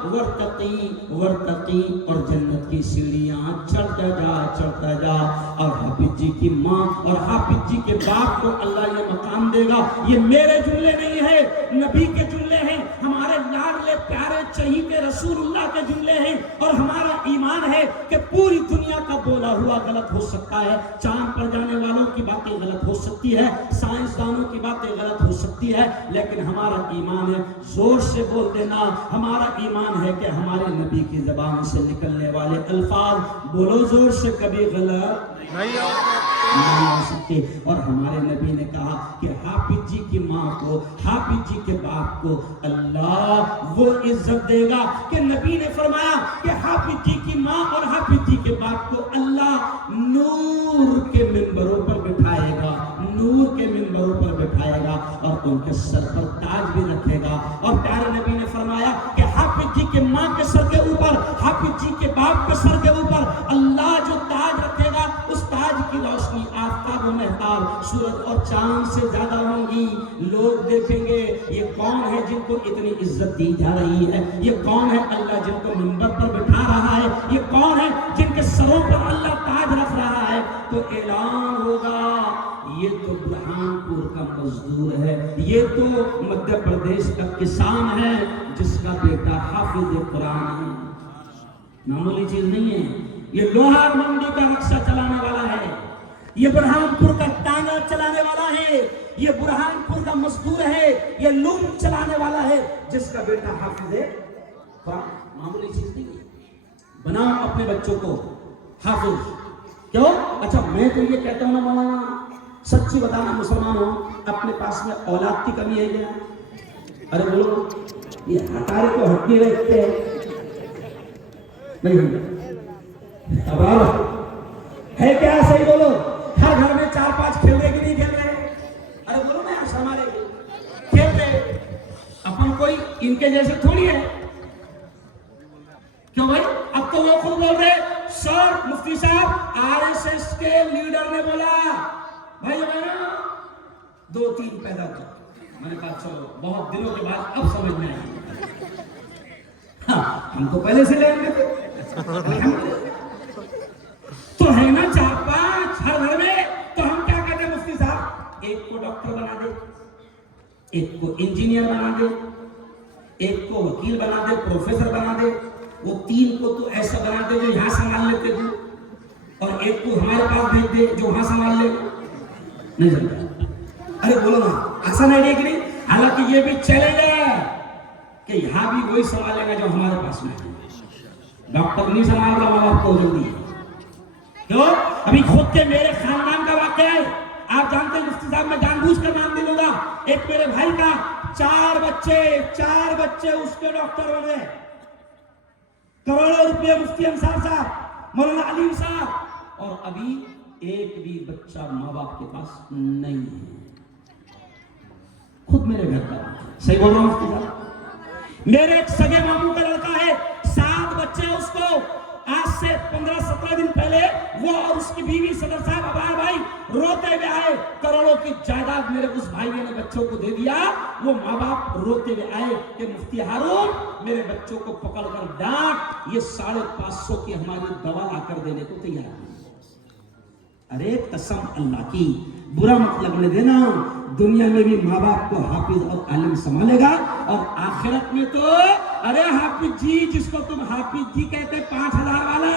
ورتقی ورتقی, اور جنت کی سیڑھیاں چڑھتا جا. اور حافظ جی کی ماں اور حافظ جی کے باپ کو اللہ یہ مقام دے گا. یہ میرے جملے نہیں ہے, نبی کے جملے ہیں, ہمارے لاڈلے پیارے چہیتے رسول اللہ کے جملے ہیں. اور ہمارا ایمان ہے کہ پوری دنیا کا بولا ہوا غلط ہو سکتا ہے, چاند پر جانے والوں کی باتیں غلط ہو سکتی ہے, سائنسدانوں کی باتیں غلط ہو سکتی ہے, لیکن ہمارا ایمان ہے زور سے بول دینا. ہمارا ایمان ہے کہ ہمارے نبی کی زبان سے نکلنے والے الفاظ بولو زور سے کبھی غلط نہیں ہو سکتے. اور ہمارے نبی نے کہا کہ حافظ جی کی ماں کو, حافظ جی کے باپ کو اللہ وہ عزت دے گا کہ نبی نے فرمایا کہ حافظ جی کی ماں اور حافظ جی کے باپ کو اللہ نور کے منبروں پر بٹھائے گا, نور کے منبروں پر بٹھائے گا, اور ان کے سر پر تاج بھی رکھے گا. اور پیارے نبی نے فرمایا کہ حافظ جی کے ماں کے سر کے اوپر, حافظ جی کے باپ کے سر کے اوپر اللہ جو تاج رکھے گا, اس تاج کی روشنی آفتاب و مہتاب, سورج اور چاند سے زیادہ ہوں گی. لوگ دیکھیں گے یہ کون ہے جن کو اتنی عزت دی جا رہی ہے, یہ کون ہے اللہ جن کو منبر پر بٹھا رہا ہے, یہ کون ہے جن کے سروں پر اللہ تاج رکھ رہا ہے. تو اعلان ہوگا یہ تو برہان پور کا مزدور ہے, یہ تو مدھیہ پردیش کا کسان ہے جس کا بیٹا حافظ قرآن ہے. معمولی چیز نہیں ہے, یہ لوہار منڈی کا رکشہ چلانے والا ہے, یہ برہان پور کا ٹانگا چلانے والا ہے, یہ برہان پور کا مزدور ہے, یہ لوم چلانے والا ہے جس کا بیٹا حافظ قرآن. معمولی چیز نہیں ہے. بناؤ اپنے بچوں کو حافظ. کیوں؟ اچھا میں تو یہ کہتا ہوں نا مولانا, سچی بتانا مسلمان ہو, اپنے پاس میں اولاد کی کمی ہے کیا؟ ارے بولو, یہ ہٹارے کو ہٹنے رکھتے ہیں نہیں ہے کیا؟ صحیح بولو. ہر گھر میں 4-5 کھیل رہے کہ نہیں کھیل رہے؟ ارے بولو نا, ہمارے کھیل رہے. اپن کوئی ان کے جیسے تھوڑی ہے. کیوں بھائی؟ اب تو وہ خود بول رہے, سر مفتی صاحب RSS کے لیڈر نے بولا, بھائی بہنوں 2-3 پیدا کر. میں نے کہا چلو بہت دنوں کے بعد اب سمجھ میں آئی. ہاں ہم تو پہلے سے لیں گے تو ہے نا 4-5 ہر گھر میں. تو ہم کیا کہتے ہیں مفتی صاحب, ایک کو ڈاکٹر بنا دے, ایک کو انجینئر بنا دے, ایک کو وکیل بنا دے, پروفیسر بنا دے, وہ 3 کو تو ایسا بنا دے جو یہاں سنبھال لیتے تھے, اور ایک کو ہمارے پاس بھیج دے جو وہاں سنبھال لے. نہیں سمجھا؟ ارے بولو نا, آسان ہے کہ نہیں؟ حالانکہ یہ بھی چیلنج ہے کہ یہاں بھی وہی سنبھالے گا جو ہمارے پاس میں ہے. ڈاکٹر نہیں سنبھال رہا ماں باپ کو جلدی. کیوں؟ ابھی خود کے میرے خاندان کا واقعہ ہے. آپ جانتے ہیں مفتی صاحب, میں جان بوجھ کر نام نہیں لوں گا. ایک میرے بھائی کا 4 بچے اس کے ڈاکٹر بنے. کروڑوں روپے مفتی انصار صاحب, مولانا علیم صاحب, اور ابھی ایک بھی بچہ ماں باپ کے پاس نہیں ہے. خود میرے گھر کا. صحیح بول رہا ہوں مفتی صاحب؟ میرے ایک سگے ماموں کا لڑکا ہے, 7 بچے اس کو. آج سے 15-17 دن پہلے وہ اور اس کی بیوی صدر صاحب ابرار بھائی روتے ہوئے آئے. کروڑوں کی جائیداد میرے اس بھائی نے بچوں کو دے دیا. وہ ماں باپ روتے ہوئے آئے کہ مفتی ہارون میرے بچوں کو پکڑ کر ڈانٹ, یہ 550 کی ہماری دوا لا کر دینے کو تیار ہے. ارے قسم اللہ کی, برا مت لگنے دینا. دنیا میں بھی ماں باپ کو حافظ اور عالم سنبھالے گا, اور آخرت میں تو ارے حافظ جی, جس کو تم حافظ جی کہتے 5000 والا,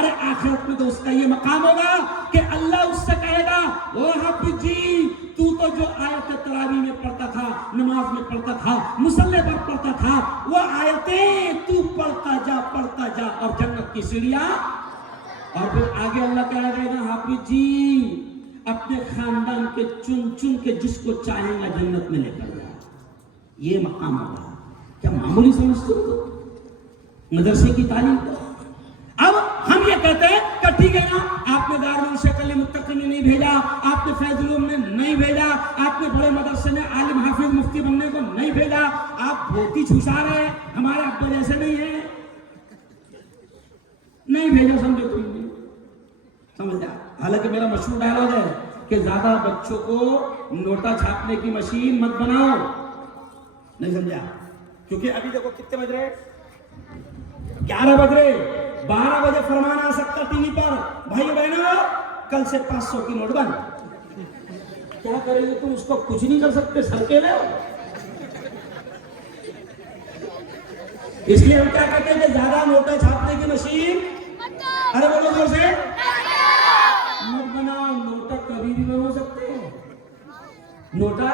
ارے آخرت میں تو اس کا یہ مقام ہوگا کہ اللہ اس سے کہے گا او حافظ جی, تو جو آیت تراویح میں پڑھتا تھا, نماز میں پڑھتا تھا, مصلی پر پڑھتا تھا, وہ آیتیں تو پڑھتا جا اور جنت کی سیڑھیاں. اور پھر آگے اللہ کہہ رہے گا حافظ جی اپنے خاندان کے چن کے جس کو چاہیں گا جنت میں لے کر جا. یہ مقام ہوگا. کیا معمولی سمجھتے ہو مدرسے کی تعلیم کو؟ اب ہم یہ کہتے ہیں کہ ٹھیک ہے نا, آپ نے دارالعلوم شیخ علی متقی میں نہیں بھیجا, آپ نے فیض العلوم میں نہیں بھیجا, آپ نے بڑے مدرسے میں عالم حافظ مفتی بننے کو نہیں بھیجا, آپ بہت چھوسا رہے ہیں, ہمارے ابا جیسے نہیں ہیں, نہیں بھیجا. سمجھو تم نے سمجھا؟ حالانکہ میرا مشہور ڈائلاگ ہے کہ زیادہ بچوں کو نوٹا چھاپنے کی مشین مت بناؤ. نہیں سمجھا؟ کیونکہ ابھی دیکھو کتنے بج رہے, 11 بج رہے, 12 بجے فرمان آ سکتا ٹی وی پر, بھائی بہنوں کل سے 500 کی نوٹ بند. کیا کریں گے تم؟ اس کو کچھ نہیں کر سکتے, سر کے لے. اس لیے ہم کیا کہتے ہیں کہ زیادہ نوٹیں چھاپنے کی مشین, ارے بولو زور سے, مت بناؤ. نوٹا کبھی بھی بن سکتے ہیں. نوٹا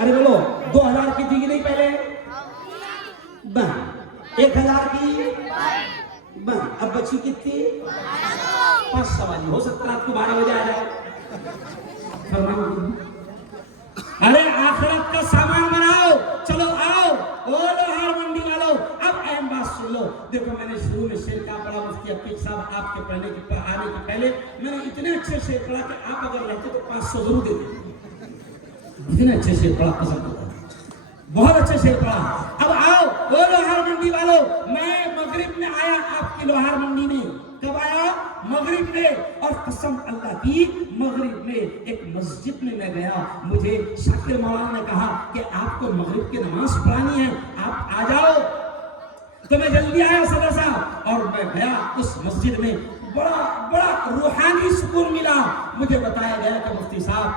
ارے بولو 2000 کی تھی کہ نہیں پہلے, بن 1000 کی بن, اب بچی کتنی 500 والی. ہو سکتا ہے آپ کو 12 بجے آ جائے. ارے آخرت کا سامان بناؤ. چلو آؤ او لوہار منڈی والو, اب اہم بات سن لو. دیکھو میں نے شروع میں شعر کیا پڑھا مفتی عقیل صاحب, آپ کے پڑھنے کے آنے کے پہلے میں نے اتنے اچھے شعر پڑھا کہ آپ اگر رہتے تو 500 ضرور دے دیتے. اتنے اچھے شعر پڑھا, پسند کرتا, بہت اچھے شعر پڑھا. اب آؤ او لوہار منڈی والو, میں مغرب میں آیا آپ کی لوہار منڈی میں. کب آیا؟ مغرب میں. اور قسم اللہ کی مغرب میں ایک مسجد میں گیا. مجھے شاکر مولانا نے کہا کہ آپ کو مغرب کی نماز پڑھانی ہے, آپ آ جاؤ. تو میں جلدی آیا صدر صاحب, اور میں گیا اس مسجد میں. بڑا روحانی سکون ملا. مجھے بتایا گیا کہ مفتی صاحب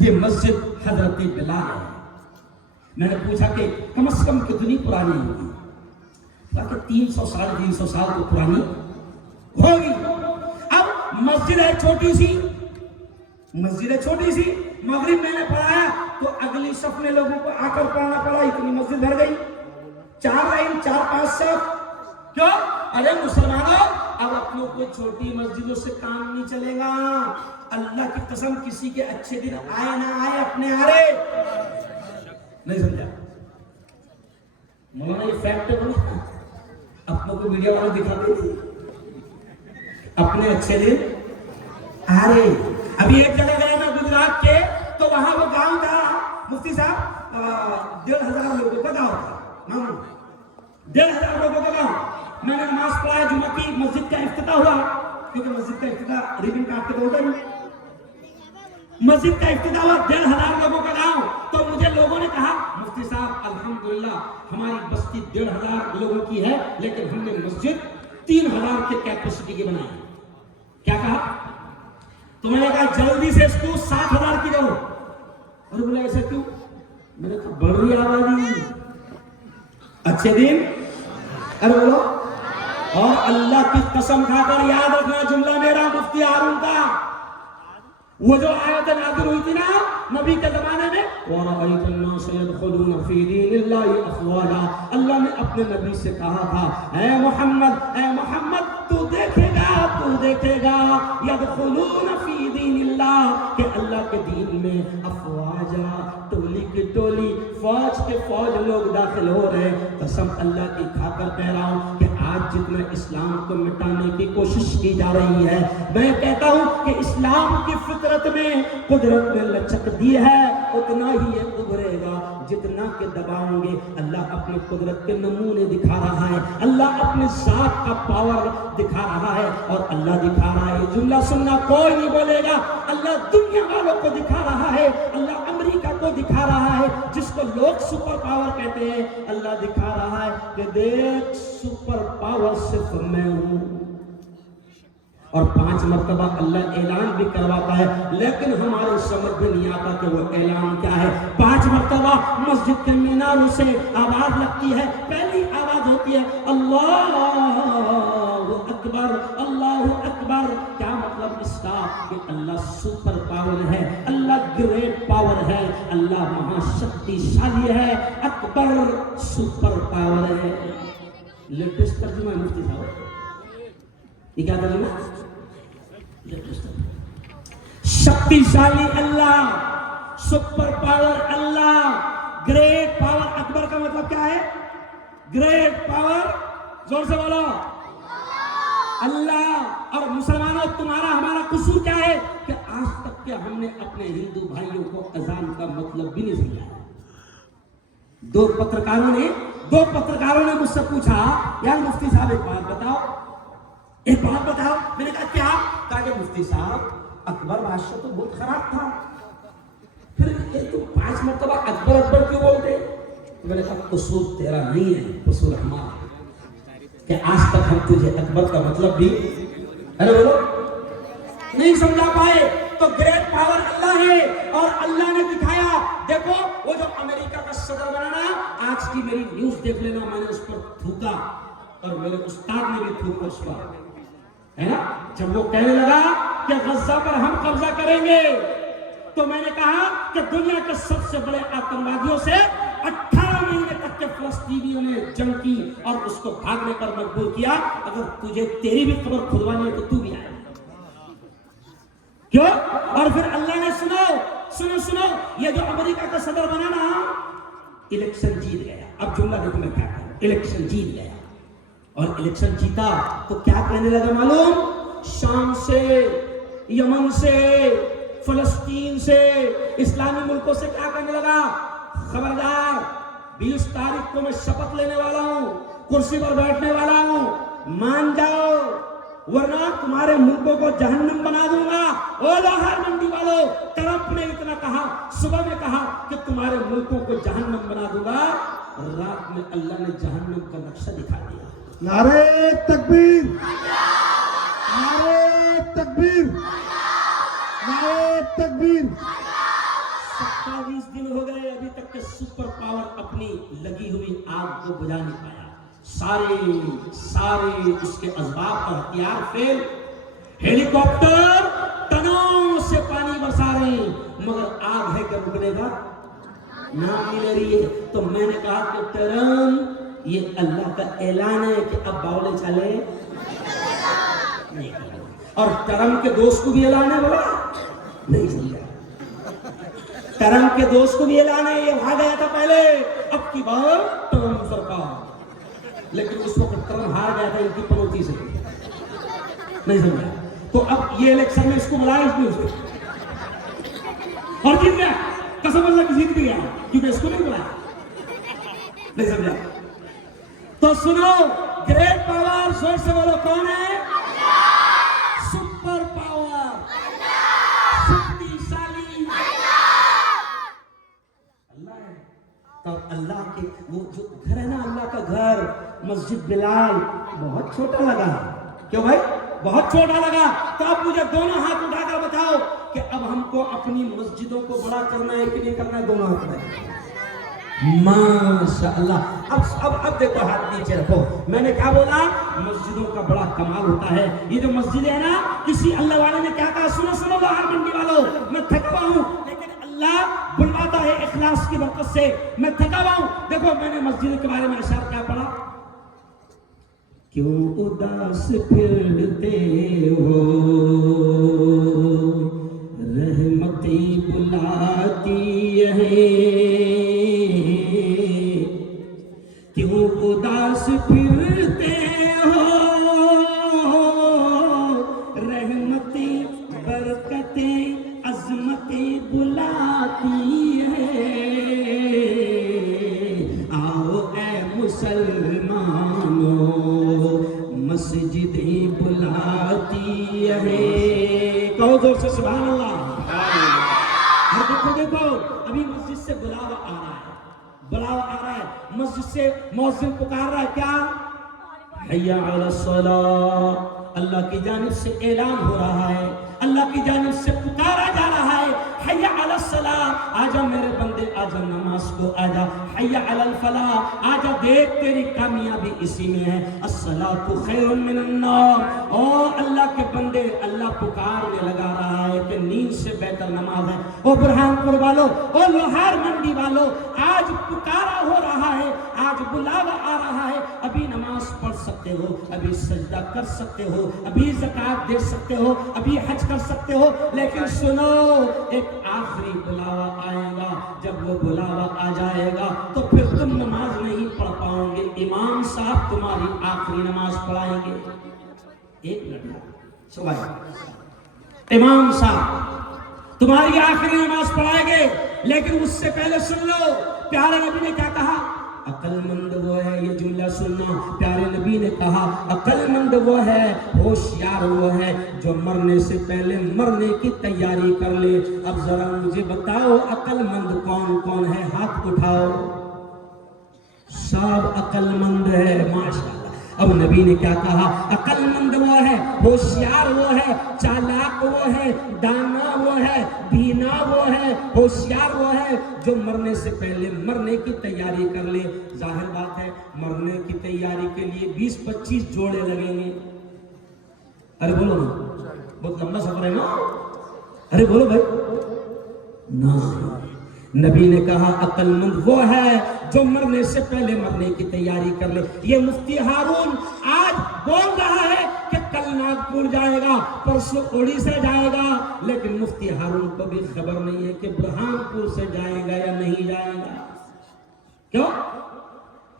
یہ مسجد حضرت بلال ہے. میں نے پوچھا کہ کم از کم کتنی پرانی ہوگی؟ کہا کہ 300-350 سال تو پرانی ہوگی. اب مسجد ہے چھوٹی سی, مغرب میں نے پڑھایا تو اگلی صف میں لوگوں کو آ کر پڑھنا پڑا. اتنی مسجد بھر گئی, 4 لائن 4-5 صف. کیوں؟ ارے مسلمانوں, اب اپنوں کو چھوٹی مسجدوں سے کام نہیں چلے گا. اللہ کی قسم کسی کے اچھے دن آئے نہ آئے, اپنے آ رہے. نہیں سمجھا مولانا؟ یہ فیکٹ ہے. اپنوں کو ویڈیو والا دکھاتے تھے, اپنے اچھے دن آ رہے. ابھی ایک جگہ گیا میں گجرات کے, تو وہاں وہ گاؤں تھا مفتی صاحب, 1500 لوگوں کا گاؤں تھا, 1500 لوگوں کا گاؤں. میں نے نماز پڑھایا جمعہ کی, مسجد کا افتتاح ہوا, کیونکہ مسجد کا افتتاح ریبن کاٹ کے بولتے ہیں. مسجد کا افتتاح ہوا 1,500 لوگوں کا گاؤں. تو مجھے لوگوں نے کہا مفتی صاحب الحمدللہ ہماری بستی 1,500 لوگوں کی ہے لیکن ہم نے مسجد 3,000 کے کیپیسٹی کی بنائی. کیا کہا؟ تو میں نے کہا جلدی سے اس کو 7,000 کی کرو. اور بولا ایسا کیوں؟ میں نے کہا بڑھ رہی آبادی، اچھے دن. ارے بولو. اور اللہ کی قسم کھا کر یاد رکھنا جملہ میرا مفتی ہارون کا، وہ جو آیت نازل ہوئی تھی نا نبی کے زمانے میں، وَرَأَيْتَ النَّاسَ يَدْخُلُونَ فِي دِينِ اللَّهِ أَفْوَاجًا، اللہ نے اپنے نبی سے کہا تھا اے محمد تو دیکھے گا يَدْخُلُونَ فِي دِينِ اللَّهِ، کہ اللہ کے دین میں افواجا، ٹولی کی ٹولی، فوج کے فوج لوگ داخل ہو رہے. قسم اللہ کی کھا کر کہہ رہا ہوں کہ آج جتنا اسلام کو مٹانے کی کوشش کی جا رہی ہے، میں کہتا ہوں کہ اسلام کی فطرت میں قدرت نے لچک دی ہے، اتنا ہی یہ ابھرے گا جتنا کہ دباؤں گے. اللہ اپنی قدرت کے نمونے دکھا رہا ہے، اللہ اپنے ذات کا پاور دکھا رہا ہے، اور اللہ دکھا رہا ہے. جملہ سننا کوئی نہیں بولے گا. اللہ دنیا والوں کو دکھا رہا ہے، اللہ امریکہ کو دکھا رہا ہے جس کو لوگ سپر پاور کہتے ہیں. اللہ دکھا رہا ہے کہ دیکھ سپر پاور صرف میں ہوں. اور 5 مرتبہ اللہ اعلان بھی کرواتا ہے لیکن ہمارے سمجھ میں نہیں آتا کہ وہ اعلان کیا ہے. 5 مرتبہ مسجد کے میناروں سے آواز لگتی ہے. پہلی آواز ہوتی ہے اللہ اکبر، اللہ اکبر. کیا مطلب اس کا؟ کہ اللہ سپر پاور ہے، اللہ گریٹ پاور ہے، اللہ مہا شکتی شالی ہے. اکبر سپر پاور ہے. لیٹسٹ ترجمہ مفتی صاحب یہ کیا ترجمہ؟ شکتی شالی اللہ، سپر پاور اللہ، گریٹ پاور. اکبر کا مطلب کیا ہے؟ Great power. زور سے بولو اللہ. اور مسلمانوں تمہارا ہمارا قصور کیا ہے کہ آج تک کہ ہم نے اپنے ہندو بھائیوں کو اذان کا مطلب بھی نہیں سمجھایا. دو پترکاروں نے مجھ سے پوچھا یار مفتی صاحب ایک بات بتاؤ. میں نے کہا کیا؟ کہا کہ مفتی صاحب اکبر بادشاہ تو بہت خراب تھا، پھر یہ تم 5 مرتبہ اکبر کیوں بولتے؟ میں نے کہا قصور تیرا نہیں ہے، قصور ہمارا کہ آج تک ہم تجھے اکبر کا مطلب بھی ارے بولو نہیں سمجھا پائے. تو گریٹ پاور اللہ ہے اور اللہ نے دکھایا. دیکھو وہ جو امریکہ کا صدر بنانا، آج کی میری نیوز دیکھ لینا، میں نے اس پر تھوکا اور میرے استاد نے بھی تھوکا اس پر، ہے نا. جب وہ کہنے لگا کہ غزہ پر ہم قبضہ کریں گے تو میں نے کہا کہ دنیا کے سب سے بڑے آتنکوادیوں سے 18 مہینے تک کے فلسطینیوں نے جنگ کی اور اس کو بھاگنے پر مجبور کیا. اگر تجھے تیری بھی قبر کھدوانی ہے تو تو بھی آئے. کیوں؟ اور پھر اللہ نے سنو یہ جو امریکہ کا صدر بنا نا، الیکشن جیت گیا. اب جملہ دیکھو میں کیا کہوں. الیکشن جیت گیا اور الیکشن جیتا تو کیا کہنے لگا معلوم؟ شام سے، یمن سے، فلسطین سے، اسلامی ملکوں سے کیا کہنے لگا؟ خبردار 20 تاریخ کو میں شپت لینے والا ہوں، کرسی پر بیٹھنے والا ہوں، مان جاؤ ورنہ تمہارے ملکوں کو جہنم بنا دوں گا. او لاہور منڈی والوں، ٹرمپ نے اتنا کہا، صبح میں کہا کہ تمہارے ملکوں کو جہنم بنا دوں گا، رات میں اللہ نے جہنم کا نقشہ دکھا دیا. نعرہ تکبیر، نعرہ تکبیر، نعرہ تکبیر. 27 دن ہو گئے ابھی تک کہ سپر پاور اپنی لگی ہوئی آگ کو بجھا نہیں پایا. سارے اس کے اسباب اور ہتھیار فیل. ہیلی کاپٹر ٹنوں سے پانی برسا رہے ہیں مگر آگ ہے کہ رکنے کا نام نہیں لے رہی ہے. تو میں نے کہا کہ ٹرمپ یہ اللہ کا اعلان ہے کہ اب باولے چلے نہیں. اور ٹرمپ کے دوست کو بھی اعلان ہے، بولا نہیں سمجھا. ٹرمپ کے دوست کو بھی اعلان ہے، یہ وہاں گیا تھا پہلے، اب کی بار ٹرمپ سرکار. لیکن اس وقت ٹرمپ ہار گیا تھا ان کی پنوتی سے، نہیں سمجھا. تو اب یہ الیکشن میں اس کو بلایا اس نے اور جیت گیا. قسم اللہ کی جیت گیا کیونکہ اس کو نہیں بلایا، نہیں سمجھا. تو سنو گریٹ پاور زور سے بولو کون ہے؟ سپر پاور، شکتی شالی جو گھر ہے نا اللہ کا گھر مسجد بلال بہت چھوٹا لگا. کیوں بھائی بہت چھوٹا لگا؟ تو اب مجھے دونوں ہاتھ اٹھا کر بتاؤ کہ اب ہم کو اپنی مسجدوں کو بڑا کرنا ہے کہ نہیں کرنا ہے؟ دونوں ہاتھ میں ماشاء اللہ. اب دیکھو ہاتھ نیچے رکھو. میں نے کیا بولا؟ مسجدوں کا بڑا کمال ہوتا ہے. یہ جو مسجد ہے نا کسی اللہ والے نے کیا کہا؟ سنو باہر منڈی والوں میں تھکا ہوا ہوں لیکن اللہ بلواتا ہے اخلاص کی برکت سے. میں تھکا ہوا ہوں. دیکھو میں نے مسجد کے بارے میں اشعار کیا پڑھا؟ کیوں اداس پھرتے ہو رحمتیں بلاتی ہیں، کیوں اداس پھرتے ہو رحمتیں برکتیں عظمتیں بلاتی ہیں. آؤ اے مسلمانوں مسجدیں بلاتی ہے. کہو زور سے سبحان اللہ. دیکھو ابھی مسجد سے بلاوا آ رہا ہے. مسجد سے مؤذن پکار رہا ہے کیا؟ حی علی الصلاۃ. اللہ کی جانب سے اعلان ہو رہا ہے، اللہ کی جانب سے پکارا جا رہا ہے حی علی الصلاۃ. آجا میرے بندے آجا نماز کو آجا. حی علی الفلاح. آجا دیکھ تیری کامیابی اسی میں ہے. الصلاۃ خیر من النوم. او اللہ کے بندے اللہ پکارنے لگا رہا ہے کہ نیند سے بہتر نماز ہے. او برہان پور والو، او لوہار منڈی والو، آج پکارا ہو رہا ہے، آج بلاوا آ رہا ہے. ابھی نماز پڑھ سکتے ہو، ابھی سجدہ کر سکتے ہو، ابھی زکوٰۃ دے سکتے ہو، ابھی حج کر سکتے ہو. لیکن سنو ایک آخری بلاوا آئے گا. جب وہ بلاوا آ جائے گا تو پھر تم نماز نہیں پڑھ پاؤ گے. امام صاحب تمہاری آخری نماز پڑھائیں گے. ایک منٹ صبح امام صاحب تمہاری آخری نماز پڑھائیں گے. لیکن اس سے پہلے سن لو پیارے نبی نے کیا کہا؟ عقل مند وہ ہے، یہ جملہ سننا، پیارے نبی نے کہا عقل مند وہ ہے، ہوشیار وہ ہے جو مرنے سے پہلے مرنے کی تیاری کر لے. اب ذرا مجھے بتاؤ عقل مند کون کون ہے؟ ہاتھ اٹھاؤ. سب عقل مند ہے ماشاءاللہ. اب نبی نے کیا کہا؟ عقل مند وہ ہے، ہوشیار وہ ہے، چالاک وہ ہے، دانا وہ ہے، بینا وہ ہے، ہوشیار وہ ہے جو مرنے سے پہلے مرنے کی تیاری کر لے. ظاہر بات ہے مرنے کی تیاری کے لیے 20-25 جوڑے لگیں گے. ارے بولو نا، بہت لمبا سفر ہے نا. ارے بولو بھائی نا. نبی نے کہا عقل مند وہ ہے جو مرنے سے پہلے مرنے کی تیاری کر لے. یہ مفتی ہارون آج بول رہا ہے کہ کل ناگپور جائے گا، پرسوں اڑیسہ جائے گا، لیکن مفتی ہارون کو بھی خبر نہیں ہے کہ برہان پور سے جائے گا یا نہیں جائے گا. کیوں؟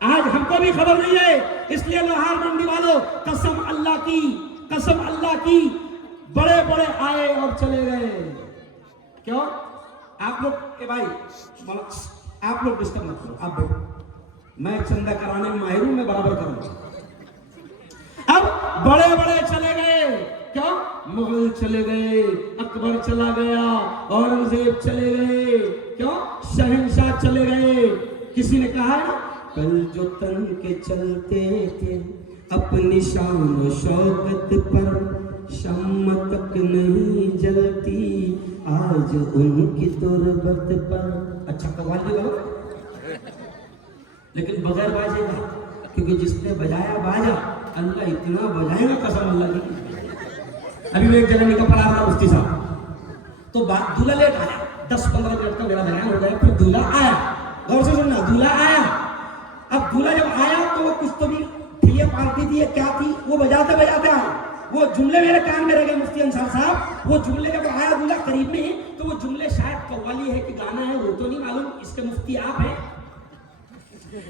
آج ہم کو بھی خبر نہیں ہے. اس لیے لوہار منڈی والوں قسم اللہ کی بڑے بڑے آئے اور چلے گئے. کیوں؟ آپ لوگ بھائی آپ لوگ ڈسٹرب مت کرو. آپ بیٹھو، میں چندہ کرانے میں ماہر ہوں، میں برابر کروں گا. اب بڑے بڑے چلے گئے. کیوں؟ مغل چلے گئے، اکبر چلا گیا، اورنگزیب چلے گئے. کیوں؟ شہنشاہ چلے گئے. کسی نے کہا ہے کل جو تن کے چلتے تھے اپنی شان و شوکت پر، شمع تک نہیں جلتی آج ان کی تربت پر. اچھا قوالی لگو لیکن بغیر باجے گا، کیونکہ جس نے بجایا باجا اللہ اتنا بجائے گا قسم اللہ کی. ابھی میں ایک جگہ نکل پڑا رہا مفتی صاحب تو دولہا لیٹ آیا. 10-15 منٹ کا میرا بیان ہو گیا. پھر دولہا آیا. غور سے سننا، دولہا آیا. اب دولہا جب آیا تو وہ کچھ تو بھی تھی، پارٹی تھی، کیا تھی، وہ بجاتے آیا. وہ جملے میرے کان میں رہ گئے مفتی انصار صاحب. وہ جملے جب آیا دولہا قریب میں ہی تو وہ جملے شاید قوالی ہے کہ گانا ہے وہ تو نہیں معلوم، اس کے مفتی آپ ہیں،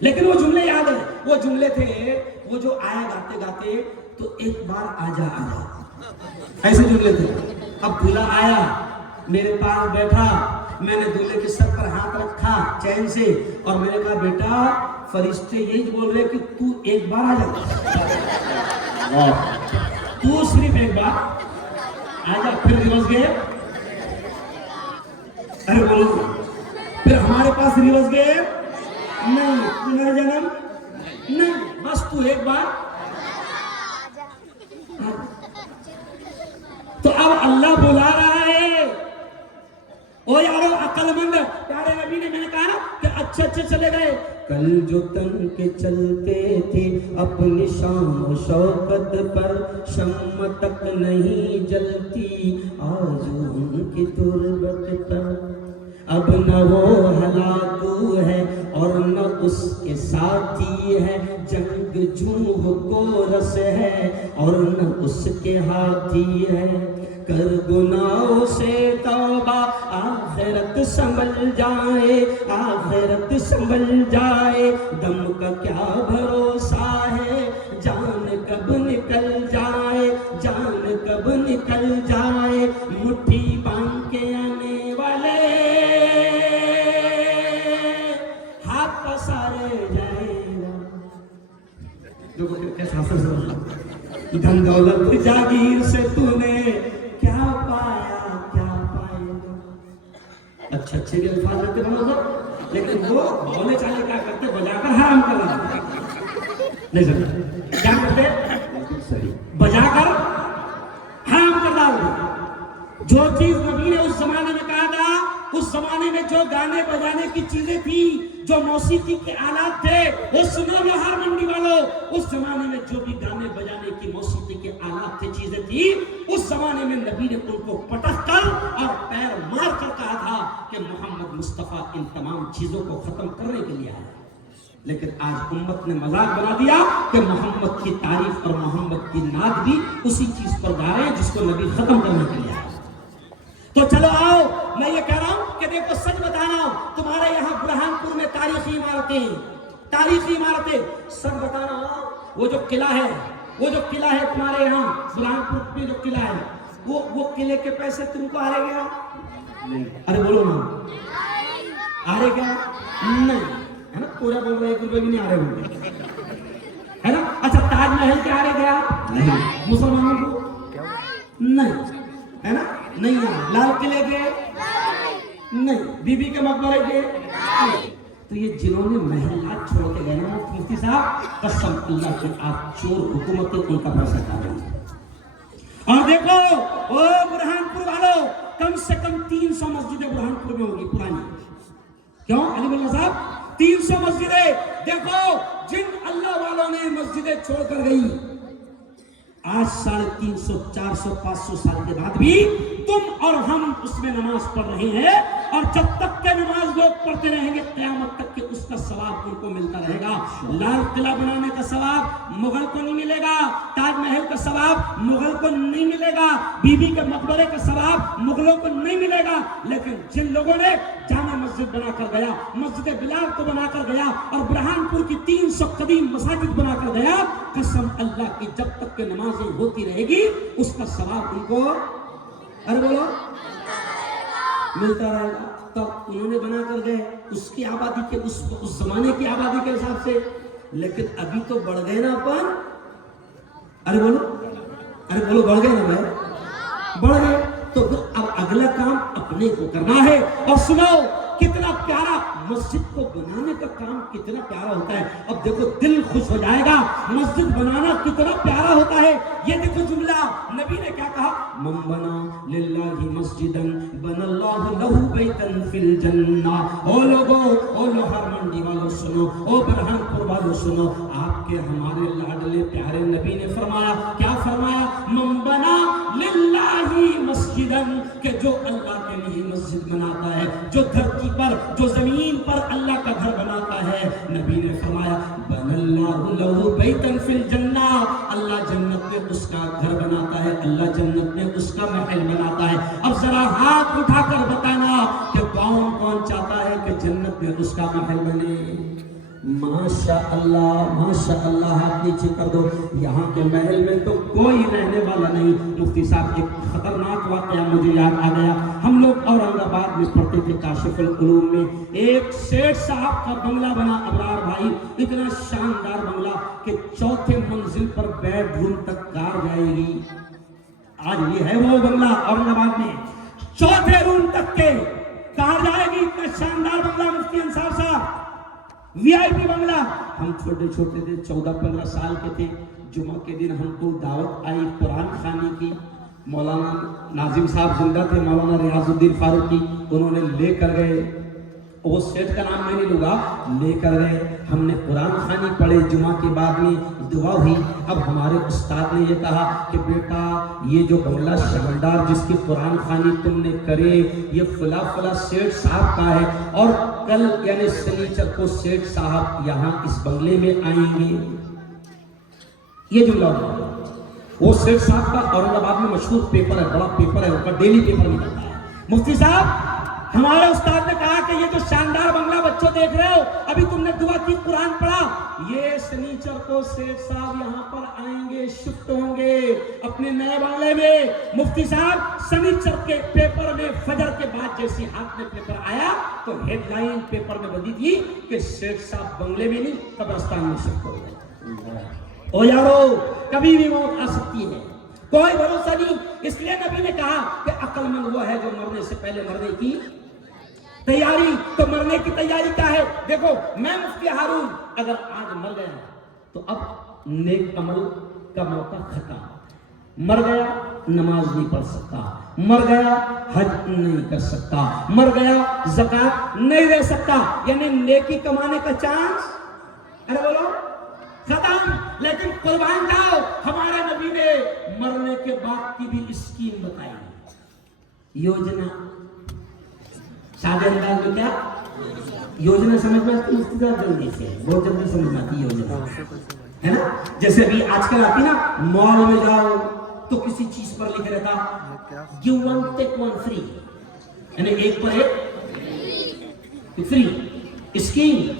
لیکن وہ جملے یاد ہیں. وہ جملے تھے وہ جو آیا گاتے گاتے تو ایک بار آجا ایسے جملے تھے. اب دولہا آیا میرے پاس بیٹھا، میں نے دولہے کے سر پر ہاتھ رکھا چین سے اور میں نے کہا بیٹا فرشتے یہی بول رہے کہ تو ایک بار آ جا، تو صرف ایک بار آ جا. پھر ریورس گئے. ارے بولو پھر ہمارے پاس ریورس گئے. نہیں، پنرجنم نہیں، بس تو ایک بار. تو اب اللہ بلا رہا ہے، او یارو عقل مند پیارے نبی نے، میں نے کہا نا کہ اچھے اچھے چلے گئے. کل جو تن کے چلتے تھے اپنی شان و شوکت پر، شمع تک نہیں جلتی آج ان کی تربت پر. اب نہ وہ ہلاکو ہے اور نہ اس کے ساتھی ہے، جنگ جوں کو رس ہے اور نہ اس کے ہاتھی ہے. کر گناہوں سے توبہ آخرت سنبھل جائے، آخرت سنبھل جائے. دم کا کیا بھروسہ ہے، جان کب نکل جائے، جان کب نکل جائے. مٹھی باندھ کے آنے والے ہاتھ پسارے جائے گا. دھن دولت جاگیر سے تو نے کیا پایا، کیا پائے گا. اچھا اچھے بھی الفاظ رہتے ہیں، لیکن وہ بولے چالے کیا کرتے، بجا کر حرام کرنا. نہیں سمجھا کیا کرتے، بجا کر حرام کر ڈالتے. جو چیز نبی نے اس زمانے میں کہا تھا، اس زمانے میں جو گانے بجانے کی چیزیں تھی، جو موسیقی کے آلات تھے، وہ سنو گے ہر منڈی والوں، اس زمانے میں جو بھی گانے بجانے کی موسیقی کے آلات تھے، چیزیں تھی، اس زمانے میں نبی نے ان کو پٹک کر اور پیر مار کر کہا تھا کہ محمد مصطفیٰ ان تمام چیزوں کو ختم کرنے کے لیے آیا. لیکن آج امت نے مذاق بنا دیا کہ محمد کی تعریف اور محمد کی نعت بھی اسی چیز پر گا رہے ہیں جس کو نبی ختم کرنے کے لیے آیا. تو چلو آؤ، میں یہ کہہ رہا ہوں کہ دیکھو سچ بتانا، تمہارے یہاں برہان پور میں تاریخی عمارتیں، تاریخی عمارتیں، سچ بتانا، وہ جو قلعہ ہے، وہ جو قلعہ ہے تمہارے یہاں برہان پور میں جو قلعہ ہے، وہ قلعے کے پیسے تم کو آ رہے گیا؟ نہیں. ارے بولو نا، آ رہے کیا؟ نہیں ہے نا، پورا بول رہے 1 روپے بھی نہیں آ رہے ہوئے ہے نا. اچھا تاج محل کے آ رہے گیا؟ نہیں. مسلمانوں کو نہیں ہے نا، نہیں ہے. لال قلعے کے نہیں، بی بی کے مقبرے کے نہیں. تو یہ جنہوں نے محلات چھوڑ کے گئے نا مفتی صاحب، قسم اللہ کی آپ چور حکومتیں ان کا پیسہ کھا رہی ہیں. اور دیکھو او برہان پور والوں، کم سے کم 300 مسجدیں برہان پور میں ہوگی پرانی. کیوں علی اللہ صاحب 300 مسجدیں؟ دیکھو جن اللہ والوں نے مسجدیں چھوڑ کر گئی، آج 350 400 500 سال کے بعد بھی تم اور ہم اس میں نماز پڑھ رہے ہیں، اور جب تک کہ نماز لوگ پڑھتے رہیں گے قیامت تک کہ اس کا ثواب ان کو ملتا رہے گا. لال قلعہ بنانے کا ثواب مغل کو نہیں ملے گا، تاج محل کا ثواب مغل کو نہیں ملے گا، بی بی کے مقبرے کا ثواب مغلوں کو نہیں ملے گا. لیکن جن لوگوں نے جامع مسجد بنا کر گیا، مسجد بلال کو بنا کر گیا، اور برہان پور کی 300 قدیم مساجد بنا کر گیا، قسم اللہ کی جب تک کہ نمازیں ہوتی رہے گی اس کا ثواب ان کو، ارے بولو، ملتا رہے گا. تب انہوں نے بنا کر گئے اس کی آبادی کے، اس زمانے کی آبادی کے حساب سے. لیکن ابھی تو بڑھ گئے نا اپن، ارے بولو بڑھ گئے نا بھائی، بڑھ گئے. تو اب اگلا کام اپنے کو کرنا ہے. اور سنو کتنا پیارا مسجد کو بنانے کا کام کتنا پیارا ہوتا ہے. اب دیکھو دل خوش ہو جائے گا، مسجد بنانا کتنا پیارا ہوتا ہے. یہ دیکھو جملہ نبی نے کیا کہا، من بنا للہ مسجدا بن اللہ لہ بیتا فی الجنہ. او لوگو، او لوہار منڈی والوں سنو، او برہان پور والوں سنو، آپ کے ہمارے لاڈلے پیارے نبی نے فرمایا، کیا فرمایا، من بنا للہ مسجدا، کہ جو اللہ کے لیے مسجد بناتا ہے، جو دھرتی پر، جو زمین پر اللہ کا گھر بناتا ہے، نبی نے فرمایا بن اللہ لہ بیتا فی الجنہ، اللہ جنت میں اس کا گھر بناتا ہے، اللہ جنت میں اس کا محل بناتا ہے. اب ذرا ہاتھ اٹھا کر بتانا کہ کون کون چاہتا ہے کہ جنت میں اس کا محل بنے. ماشاء اللہ، ہاتھ نیچے کر دو. یہاں کے محل میں تو کوئی رہنے والا نہیں. مفتی صاحب ایک خطرناک واقعہ مجھے یاد آ گیا. ہم لوگ اورنگ آباد میں پڑھتے تھے کاشف العلوم میں، ایک سیٹھ صاحب کا بنگلہ بنا ابرار بھائی، اتنا شاندار بنگلہ کہ 4تھے منزل پر بیڈ روم تک کار جائے گی. آج یہ ہے وہ بنگلہ اورنگ آباد میں، 4تھے روم تک کے کار جائے گی. اتنا شاندار بنگلہ مفتی انصار صاحب. VIP بنگلہ. ہم چھوٹے چھوٹے تھے, 14-15 سال کے تھے. جمعہ کے دن ہم کو دعوت آئی قرآن خوانی کی. مولانا ناظم صاحب زندہ تھے, مولانا ریاض الدین فاروقی, انہوں نے لے کر گئے. وہ سیٹ کا نام میں نہیں لوں گا, لے کر گئے. ہم نے قرآن خوانی پڑھے, جمعہ کے بعد میں دعا ہوئی. اب ہمارے استاد نے یہ کہا کہ بیٹا یہ جو بنگلہ شاندار جس کی قرآن خوانی تم نے کرے یہ فلاں فلاں سیٹ صاحب کا ہے, اور کل یعنی سنیچر کو سیٹ صاحب یہاں اس بنگلے میں آئیں گے. یہ جملہ ہوگا. وہ سیٹ صاحب کا اورنگ آباد میں مشہور پیپر ہے, بڑا پیپر ہے, ان کا ڈیلی پیپر نکلتا ہے. مفتی صاحب ہمارے استاد نے کہا کہ یہ جو شاندار بنگلہ بچوں دیکھ رہے ہو, ابھی تم نے دعا کی, قرآن پڑھا, یہ سنیچر کو سیٹ صاحب یہاں پر آئیں گے, شفٹ ہوں گے اپنے نئے بنگلے میں. مفتی صاحب سنیچر کے پیپر میں فجر کے بعد جیسی ہاتھ میں پیپر آیا تو ہیڈ لائن پیپر میں بندی تھی کہ سیٹ صاحب بنگلے میں نہیں قبرستان میں شفٹ ہو گئے. او یارو, کبھی بھی موت آ سکتی ہے, کوئی بھروسہ نہیں. اس لیے نبی نے کہا کہ عقل مند وہ ہے جو مرنے سے پہلے مرنے کی تیاری. تو مرنے کی تیاری کیا ہے؟ دیکھو میں مفتی ہارون اگر آج مر گیا تو اب نیک عمل کا موقع ختم. مر گیا نماز نہیں پڑھ سکتا, مر گیا حج نہیں کر سکتا, مر گیا زکات نہیں دے سکتا, یعنی نیکی کمانے کا چانس ارے بولو ختم. لیکن قربان جاؤ, ہمارے نبی نے مرنے کے بعد کی بھی اسکیم بتائی, یوجنا. سادے انداز میں کیا یوجنا سمجھ میں آتی ہے؟ جلدی سے بہت جلدی سمجھ میں آتی ہے یوجنا, ہے نا. جیسے ابھی آج کل آتی نا, مال میں جاؤ تو کسی چیز پر لکھ رہتا give one take one free, یعنی ایک پر ایک فری اسکیم.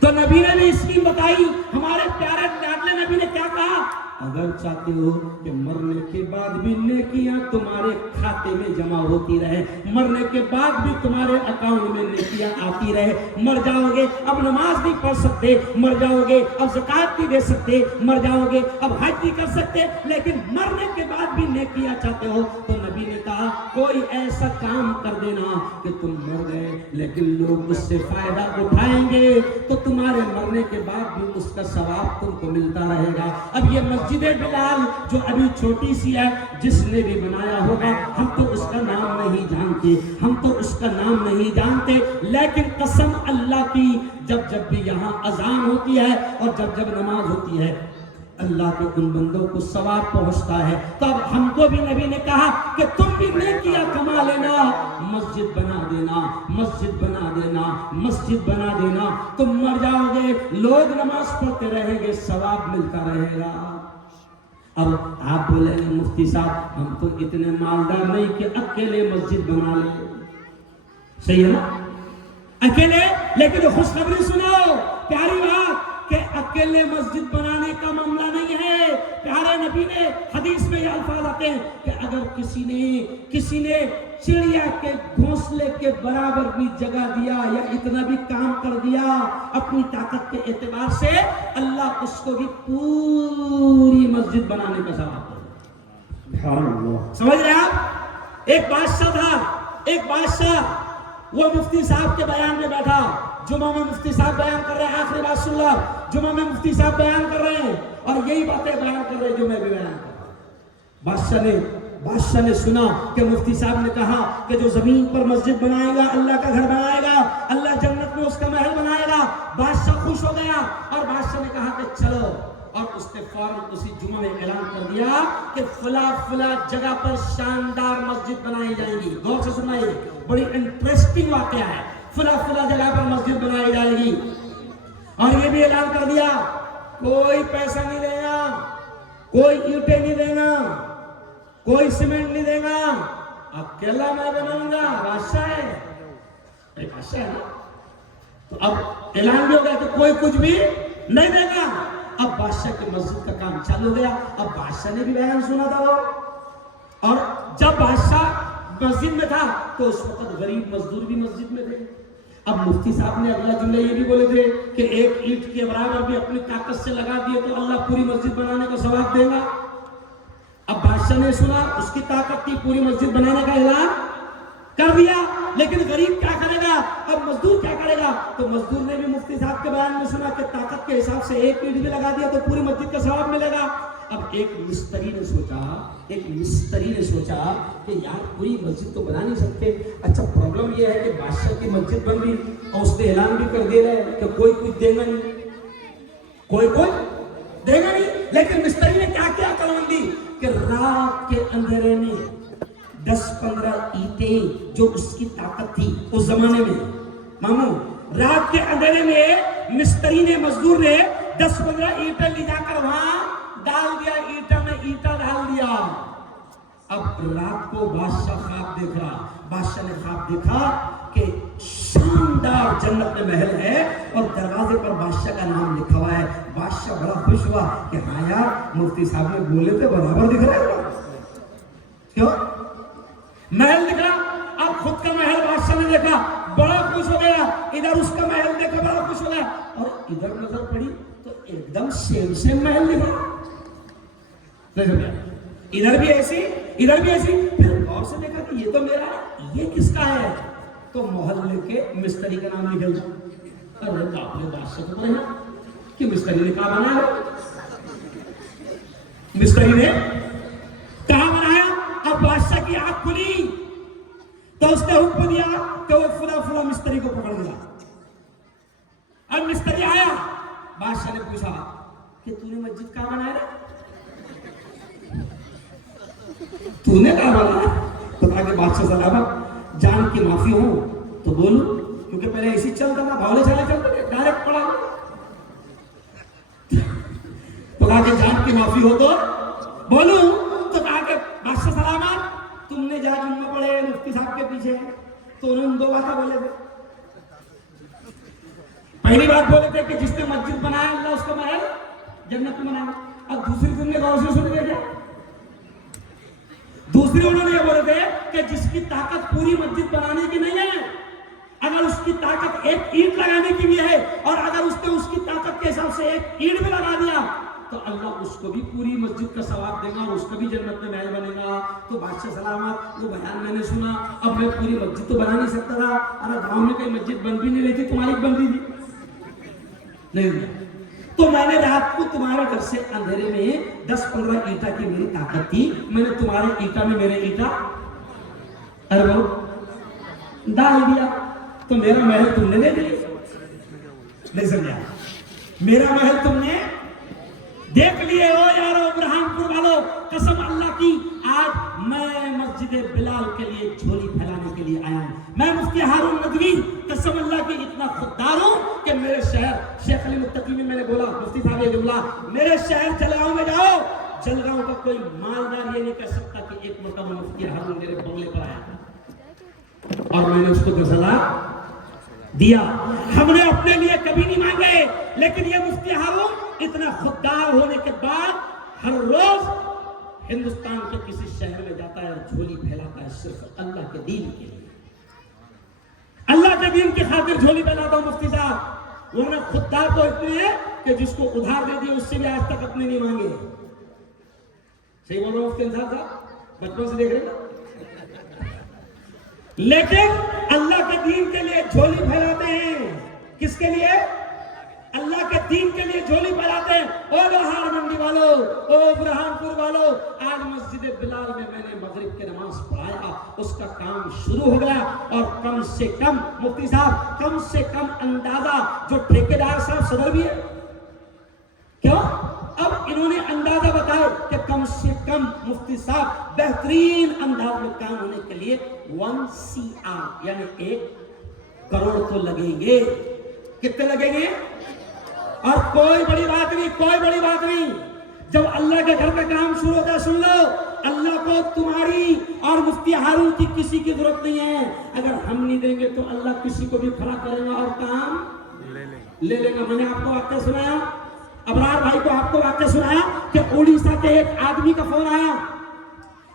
تو نبی نے بھی اسکیم بتائی. ہمارے پیارے لاڈلے نبی نے کیا کہا؟ اگر چاہتے ہو کہ مرنے کے بعد بھی نیکیاں تمہارے کھاتے میں جمع ہوتی رہے, مرنے کے بعد بھی تمہارے اکاؤنٹ میں نیکیاں آتی رہے, مر جاؤ گے اب نماز نہیں پڑھ سکتے, مر جاؤ گے اب زکات نہیں دے سکتے, مر جاؤ گے اب حج نہیں کر سکتے, لیکن مرنے کے بعد بھی نیکیاں چاہتے ہو, تو نبی نے کہا کوئی ایسا کام کر دینا کہ تم مر گئے لیکن لوگ اس سے فائدہ اٹھائیں گے, تو تمہارے مرنے کے بعد بھی اس کا ثواب تم کو ملتا رہے گا. اب یہ مسجد بلال جو ابھی چھوٹی سی ہے, جس نے بھی بنایا ہوگا ہم تو اس کا نام نہیں جانتے, ہم تو اس کا نام نہیں جانتے, لیکن قسم اللہ کی جب جب بھی یہاں اذان ہوتی ہے اور جب جب نماز ہوتی ہے اللہ کے ان بندوں کو ثواب پہنچتا ہے. تب ہم کو بھی نبی نے کہا کہ تم بھی نیکیاں کما لینا, مسجد بنا دینا, مسجد بنا دینا, مسجد بنا دینا. تم مر جاؤ گے, لوگ نماز پڑھتے رہیں گے, ثواب ملتا رہے گا. اب آپ بولیں گے مفتی صاحب ہم تو اتنے مالدار نہیں کہ اکیلے مسجد بنا لیں, صحیح ہے نا, اکیلے. لیکن خوشخبری سنو, پیاری بات کہ اکیلے مسجد بنانے کا معاملہ نہیں ہے. پیارے نبی نے حدیث میں یہ الفاظ آتے ہیں کہ اگر کسی نے چڑیا کے گھونسلے کے برابر بھی جگہ دیا یا اتنا بھی کام کر دیا اپنی طاقت کے اعتبار سے, اللہ اس کو بھی پوری مسجد بنانے کا ثواب دے. سمجھ رہے آپ؟ ایک بادشاہ تھا, ایک بادشاہ وہ مفتی صاحب کے بیان میں بیٹھا. جمعہ میں مفتی صاحب بیان کر رہے ہیں, آخری بات سن لو, جمعہ میں مفتی صاحب بیان کر رہے ہیں اور یہی باتیں بیان کر رہے ہیں جو میں بھی بیان کر رہا ہوں. بادشاہ نے سنا کہ مفتی صاحب نے کہا کہ جو زمین پر مسجد بنائے گا اللہ کا گھر بنائے گا, اللہ جنت میں اس کا محل بنائے گا. بادشاہ خوش ہو گیا اور بادشاہ نے کہا کہ چلو, اور اس نے فوراً اسی جمعہ میں اعلان کر دیا کہ فلاں جگہ پر شاندار مسجد بنائی جائے گی. غور سے سنائیے, بڑی انٹرسٹنگ واقعہ ہے. فلاں جگہ پر مسجد بنائی جائے گی, اور یہ بھی اعلان کر دیا کوئی پیسہ نہیں دے گا, کوئی اینٹیں نہیں دے گا, کوئی سیمنٹ نہیں دے گا, اکیلا میں بناؤں گا. بادشاہ ہے, بادشاہ ہے نا. تو اب اعلان بھی ہو گیا کہ کوئی کچھ بھی نہیں دے گا. اب بادشاہ کی مسجد کا کام چالو ہو گیا. اب بادشاہ نے بھی بیان سنا تھا وہ, اور جب بادشاہ مسجد میں تھا تو اس وقت غریب مزدور بھی مسجد میں تھے. اب مفتی صاحب نے اگلا جملہ یہ بھی بولے تھے کہ ایک اینٹ کے برابر بھی اپنی طاقت سے لگا دیے تو اللہ پوری مسجد بنانے کا ثواب دے گا. اب بادشاہ نے سنا, اس کی طاقت تھی, پوری مسجد بنانے کا اعلان کر دیا. لیکن غریب کیا کرے گا؟ اب مزدور کیا کرے گا؟ تو مزدور نے بھی مفتی صاحب کے بیان میں سنا کہ طاقت کے حساب سے ایک اینٹ بھی لگا دیا تو پوری مسجد کا ثواب ملے گا۔ اب ایک مستری نے سوچا کہ یار پوری مسجد تو بنا نہیں سکتے، اچھا پرابلم یہ ہے کہ بادشاہ کی مسجد بن گئی اور اس نے اعلان بھی کر دیا ہے کہ کوئی کچھ دے گا نہیں، کوئی دے گا نہیں۔ لیکن مستری نے کیا کیا کلوندی کہ رات کے اندھیرے میں 10-15 اینٹیں جو اس کی طاقت تھی اس زمانے میں، ماموں رات کے اندھیرے میں مستری نے مزدور نے 10-15 اینٹیں لے جا کر وہاں ڈال دیا، اینٹا میں اینٹا ڈال دیا۔ اب رات کو بادشاہ خواب دیکھ رہا، بادشاہ نے خواب دیکھا کہ شاندار جنت میں محل ہے اور دروازے پر بادشاہ کا نام لکھا ہوا ہے۔ بادشاہ بڑا خوش ہوا کہ ہاں یار مفتی صاحب نے بولے تھے برابر دکھ رہا ہے، کیوں محل دکھ رہا۔ اب خود کا محل بادشاہ نے دیکھا، بڑا خوش ہو گیا، ادھر اس کا محل دیکھا بڑا خوش ہو گیا، اور ادھر نظر پڑی تو ایک دم سیم محل دکھ رہا، ادھر بھی ایسی ادھر بھی ایسی۔ پھر غور سے دیکھا کہ یہ تو میرا ہے، یہ کس کا ہے؟ تو محلے کے مستری کا نام نکل گیا۔ ارے باپ رے، بادشاہ تو پڑھا کہ مستری نے کہاں بنایا، مستری نے کہاں بنایا۔ اب بادشاہ کی آنکھ کھلی تو اس نے حکم دیا کہ وہ فلاں مستری کو پکڑ دیا۔ اب مستری آیا، بادشاہ نے پوچھا کہ تو نے مسجد کہاں بنایا رہا؟ تو نے کہا بنایا؟ بتا کہ بادشاہ سلامت، جان کی معافی ہو تو بولو، کیونکہ پہلے ایسی چلتا تھا، بھاولے چلے چلتے تھے، ڈائریکٹ پڑھا تو کہا کہ جان کی معافی ہو تو بولو، تو کہا کہ بادشاہ سلامت تم نے جہاں جمعہ پڑھے مفتی صاحب کے پیچھے تو انہوں نے 2 باتیں بولے تھے۔ پہلی بات بولے تھے کہ جس نے مسجد بنایا اللہ اس کا محل جنت میں بنایا۔ اب دوسری تم نے غور سے سن لیا، دوسری انہوں نے یہ بولے تھے کہ جس کی طاقت پوری مسجد بنانے کی نہیں ہے، اگر اس کی طاقت ایک اینٹ لگانے کی بھی ہے اور اگر اس نے اس کی طاقت کے حساب سے ایک اینٹ بھی لگا دیا تو اللہ اس کو بھی پوری مسجد کا ثواب دے گا اور اس کا بھی جنت میں محل بنے گا۔ تو بادشاہ سلامت، وہ بیان میں نے سنا، اب میں پوری مسجد تو بنا نہیں سکتا تھا، ارے گاؤں میں کئی مسجد بن بھی نہیں رہی تھی، تمہاری بن رہی تھی نہیں، تو میں نے رات کو تمہارے گھر سے اندھیرے میں 10-15 اینٹا کی میری طاقت تھی، میں نے تمہارے اینٹا میں میرے اینٹا ڈال دیا، تو میرا محل تم نے لے لیا، نہیں سمجھا؟ میرا محل تم نے دیکھ لیے ہو یارو، برہان پور والو، قسم اللہ کی آج میں مسجد بلال کے لیے جھولی پھیلانے کے لیے آیا ہوں۔ میں مفتی ہارون ندوی قسم اللہ کی اتنا خوددار ہوں کہ میرے شہر شیخ علی متقی میں نے بولا، مفتی صاحب یہ جملہ، میرے شہر جلگاؤں میں جاؤ، جلگاؤں کا کوئی مالدار یہ نہیں کہہ سکتا کہ ایک مرتبہ مفتی ہارون میرے بنگلے پر آیا اور میں نے اس کو گزلا دیا۔ ہم نے اپنے لیے کبھی نہیں مانگے، لیکن یہ مفتی ہارون اتنا خوددار ہونے کے بعد ہر روز ہندوستان کے کسی شہر میں جاتا ہے اور جھولی پھیلاتا ہے صرف اللہ کے دین کے لیے، اللہ کے دین کی خاطر جھولی پھیلاتا ہوں مفتی صاحب۔ ورنہ خوددار تو اتنے ہیں کہ جس کو ادھار دے دیے اس سے بھی آج تک اپنے نہیں مانگے۔ صحیح بول رہا ہوں مفتی صاحب؟ بچپن سے دیکھ رہے ہیں، لیکن اللہ کے دین کے لیے جھولی پھیلاتے ہیں۔ کس کے لیے؟ اللہ کے دین کے لیے جھولی پھیلاتے ہیں۔ او لوہار منڈی والو، او برہان پور والو، آج مسجد بلال میں میں نے مغرب کی نماز پڑھایا، اس کا کام شروع ہو گیا، اور کم سے کم مفتی صاحب کم سے کم اندازہ جو ٹھیکیدار صاحب صدر بھی ہے، کیوں؟ اب انہوں نے اندازہ بتایا کہ کم سے کم مفتی صاحب بہترین انداز میں کام ہونے کے لیے 1 CR یعنی 1 کروڑ تو لگیں گے۔ کتنے لگیں گے؟ اور کوئی بڑی بات نہیں، کوئی بڑی بات نہیں، جب اللہ کے گھر کا کام شروع ہوتا ہے سن لو، اللہ کو تمہاری اور مفتی ہارون کی کسی کی ضرورت نہیں ہے۔ اگر ہم نہیں دیں گے تو اللہ کسی کو بھی کھڑا کرے گا اور کام لے لے گا۔ میں نے آپ کو واقعہ سنایا، ابرار بھائی کو آپ کو واقعہ سنایا کہ اڑیسہ کے ایک آدمی کا فون آیا،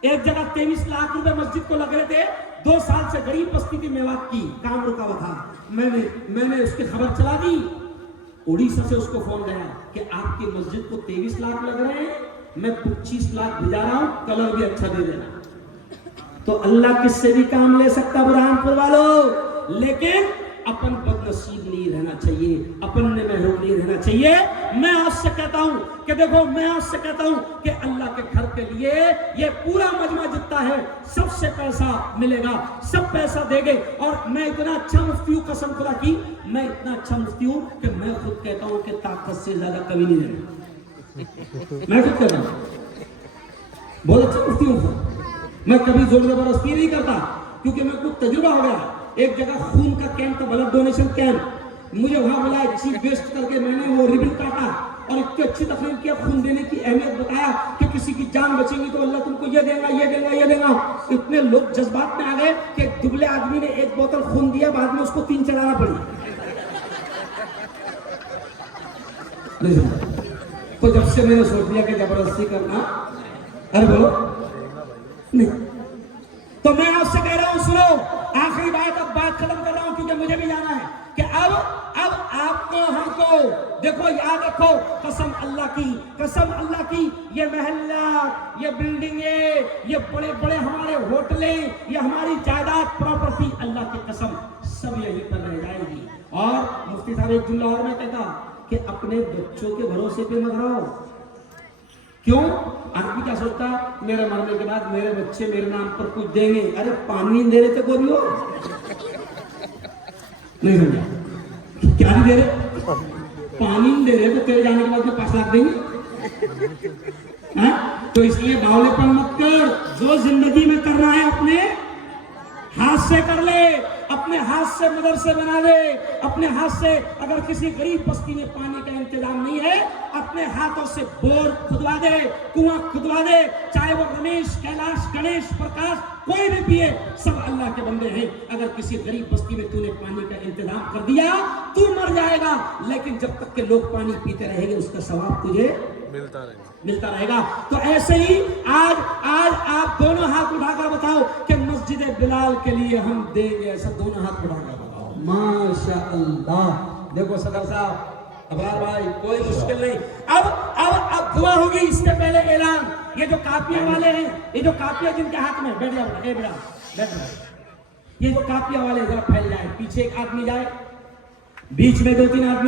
ایک جگہ 23 لاکھ روپے مسجد کو لگ رہے تھے، 2 سال سے غریب بستی تھی میوات کی، کام رکا ہوا تھا۔ میں نے اس کی خبر چلا دی، اڑیسہ سے اس کو فون گیا کہ آپ کی مسجد کو 23 لاکھ لگ رہے ہیں، میں 25 لاکھ بھیجا رہا ہوں، کلر بھی اچھا دے دینا۔ تو اللہ کس سے بھی کام لے سکتا برہان پور والوں، لیکن اپن بد نصیب نہیں رہنا چاہیے، اپن نے محروم نہیں رہنا چاہیے۔ میں آپ سے کہتا ہوں کہ دیکھو، میں آپ سے کہتا ہوں کہ اللہ کے گھر کے لیے یہ پورا مجمع جتنا ہے سب سے پیسہ ملے گا، سب پیسہ دے گے۔ اور میں اتنا اچھا مفتی ہوں، قسم خدا کی میں اتنا اچھا مفتی ہوں کہ میں خود کہتا ہوں کہ طاقت سے زیادہ کبھی نہیں دینا، میں خود کہتا ہوں بہت اچھا مفتی ہوں، میں کبھی زور زبردستی نہیں کرتا، کیونکہ میں کچھ تجربہ ہو گیا۔ ایک جگہ خون کا کیمپ تھا، بلڈ ڈونیشن کیمپ، مجھے وہاں بلایا، چیف گیسٹ کر کے میں نے وہ ریبن کاٹا اور اتنی اچھی تقریر کیا، خون دینے کی اہمیت بتایا کہ کسی کی جان بچے گی تو اللہ تم کو یہ دے گا، یہ دے گا، یہ دے گا۔ اتنے لوگ جذبات میں آ گئے کہ ایک دبلے آدمی نے ایک بوتل خون دیا، بعد میں اس کو 3 چڑھانا پڑی۔ تو جب سے میں نے سوچ لیا کہ زبردستی کرنا، ارے بولو نہیں، تو میں آپ سے کہہ رہا ہوں سنو، آخری بات، اب بات ختم کر رہا ہوں کیونکہ مجھے بھی جانا ہے، کہ اب آپ کو، ہم کو دیکھو، یاد رکھو، قسم اللہ کی یہ محلات، یہ بلڈنگیں، یہ بڑے بڑے ہمارے ہوٹلیں، یہ ہماری جائیداد، پراپرٹی، اللہ کی قسم سب یہیں پر رہ جائے گی۔ اور مفتی صاحب ایک جملہ اور میں کہتا کہ اپنے بچوں کے بھروسے پہ مت رہو۔ کیوں؟ آدمی کیا سوچتا، میرے مرنے کے بعد میرے بچے میرے نام پر کچھ دیں گے۔ ارے پانی نہیں دے رہے تھے گوری ہو، نہیں سمجھا کیا نہیں دے رہے، پانی نہیں دے رہے تو تیرے جانے کے بعد میں 5 لاکھ دیں گے؟ تو اس لیے باولے پر مت کر، جو زندگی میں کرنا ہے اپنے ہاتھ سے کر لے، اپنے ہاتھ سے مدرسے بنا دے، اپنے ہاتھ سے، اگر کسی غریب بستی میں پانی کا انتظام نہیں ہے، اپنے ہاتھوں سے بور کھدوا دے، کنواں کھدوا دے، چاہے وہ رمیش، کیلاش، گنیش، پرکاش کوئی بھی پیے، سب اللہ کے بندے ہیں۔ اگر کسی غریب بستی میں تو نے پانی کا انتظام کر دیا، تو مر جائے گا، لیکن جب تک کہ لوگ پانی پیتے رہیں گے اس کا ثواب تجھے ملتا رہے گا۔ تو ایسے ہی آج آپ دونوں ہاتھ اٹھا کر بتاؤ کہ مسجد بلال کے لیے ہم دیں گے، ایسا دونوں ہاتھ اٹھا کر بتاؤ۔ ماشاء اللہ، دیکھو صدر صاحب، ابرار بھائی، کوئی مشکل نہیں۔ اب دعا ہوگی، اس سے پہلے اعلان، یہ جو کاپیاں والے ہیں، یہ جو کاپیاں جن کے ہاتھ میں، بیٹھ جاؤ، بیٹھ جاؤ، یہ جو کاپیاں والے ذرا پھیل جائے، پیچھے ایک آدمی جائے، بیچ میں 2-3 آدمی جائے۔